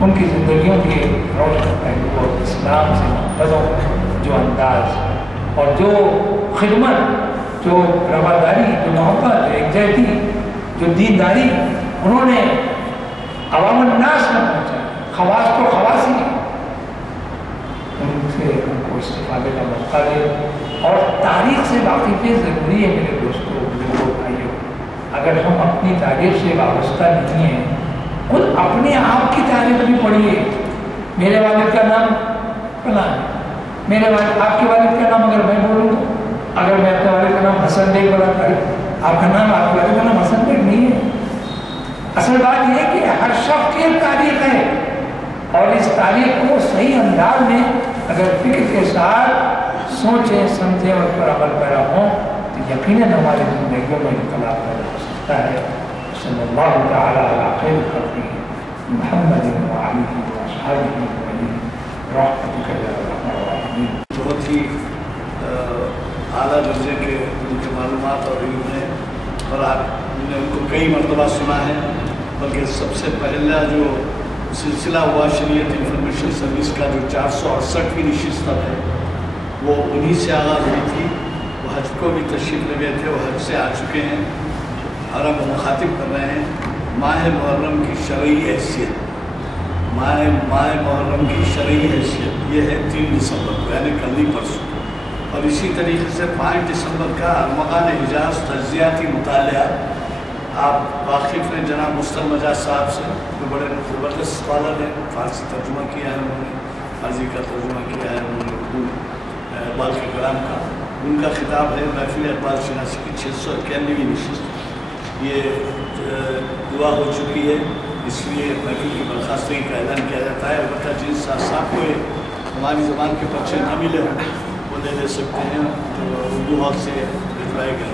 ان کی زندگیوں کے روشن پہلو اور اسلام سے محبتوں جو انداز اور جو خدمت، جو رواداری، جو محبت، جو یکجہتی، جو دینداری انہوں نے عوام الناس میں پہنچا، خواص کو خواص ہی ان سے ان کو استفادے کا موقع دے. اور تاریخ سے واقفی ضروری ہے میرے دوستوں، بزرگوں، بھائیوں. اگر ہم اپنی تاریخ سے وابستہ نہیں ہیں، خود اپنے آپ کی تاریخ بھی پڑھیے. میرے والد کا نام فلاں ہے، میرے والد، آپ کے والد کا نام اگر میں بولوں تو، اگر میں اپنے والد کا نام حسن بیگ بولا کرے، آپ کا نام، آپ کے والد کا نام حسن بیگ نہیں ہے. اصل بات یہ ہے کہ ہر شخص کی ایک تاریخ ہے، اور اس تاریخ کو صحیح انداز میں اگر فکر کے ساتھ سوچیں، سمجھیں اور پر عمل پیرا ہوں تو یقیناً ہماری زندگیوں میں انقلاب پیدا ہو سکتا ہے. صلی اللہ تعالیٰ علی خیر خلقہ محمد وعلیہ وصحبہ اجمعین برحمتک یا ارحم الراحمین. بہت ہی اعلیٰ درجے کے ان کے معلومات اور علم ہے، اور آپ نے ان کو کئی مرتبہ سنا ہے. بلکہ سب سے پہلا جو سلسلہ ہوا شریعت انفارمیشن سروس کا، جو 468ویں نشست ہے، وہ انہی سے آغاز ہوئی تھی. وہ حج کو بھی تشریف لے گئے تھے، وہ حج سے آ چکے ہیں اور اب مخاطب کر رہے ہیں ماہ محرم کی شرعی حیثیت. ماہ محرم کی شرعی حیثیت یہ ہے 3 دسمبر کو، یعنی کل ہی پرسوں. اور اسی طریقے سے 5 دسمبر کا ارمغان حجاز تجزیاتی مطالعہ. آپ واقف ہیں جناب مستر مجاز صاحب سے، جو بڑے زبردست اسکالر ہیں، فارسی ترجمہ کیا ہے انہوں نے، عربی کا ترجمہ کیا ہے انہوں نے، اردو اقبال کے کلام کا. ان کا خطاب ہے محفل اقبال شناسی کی 691ویں نشست. یہ دعا ہو چکی ہے، اس لیے محفل کی برخاستگی کا اعلان کیا جاتا ہے. البتہ جن صاحب کو ہماری زبان کے پرچے نہ ملے ہوں وہ لے سکتے ہیں، تو اردو ہال سے بھجوائے گئے.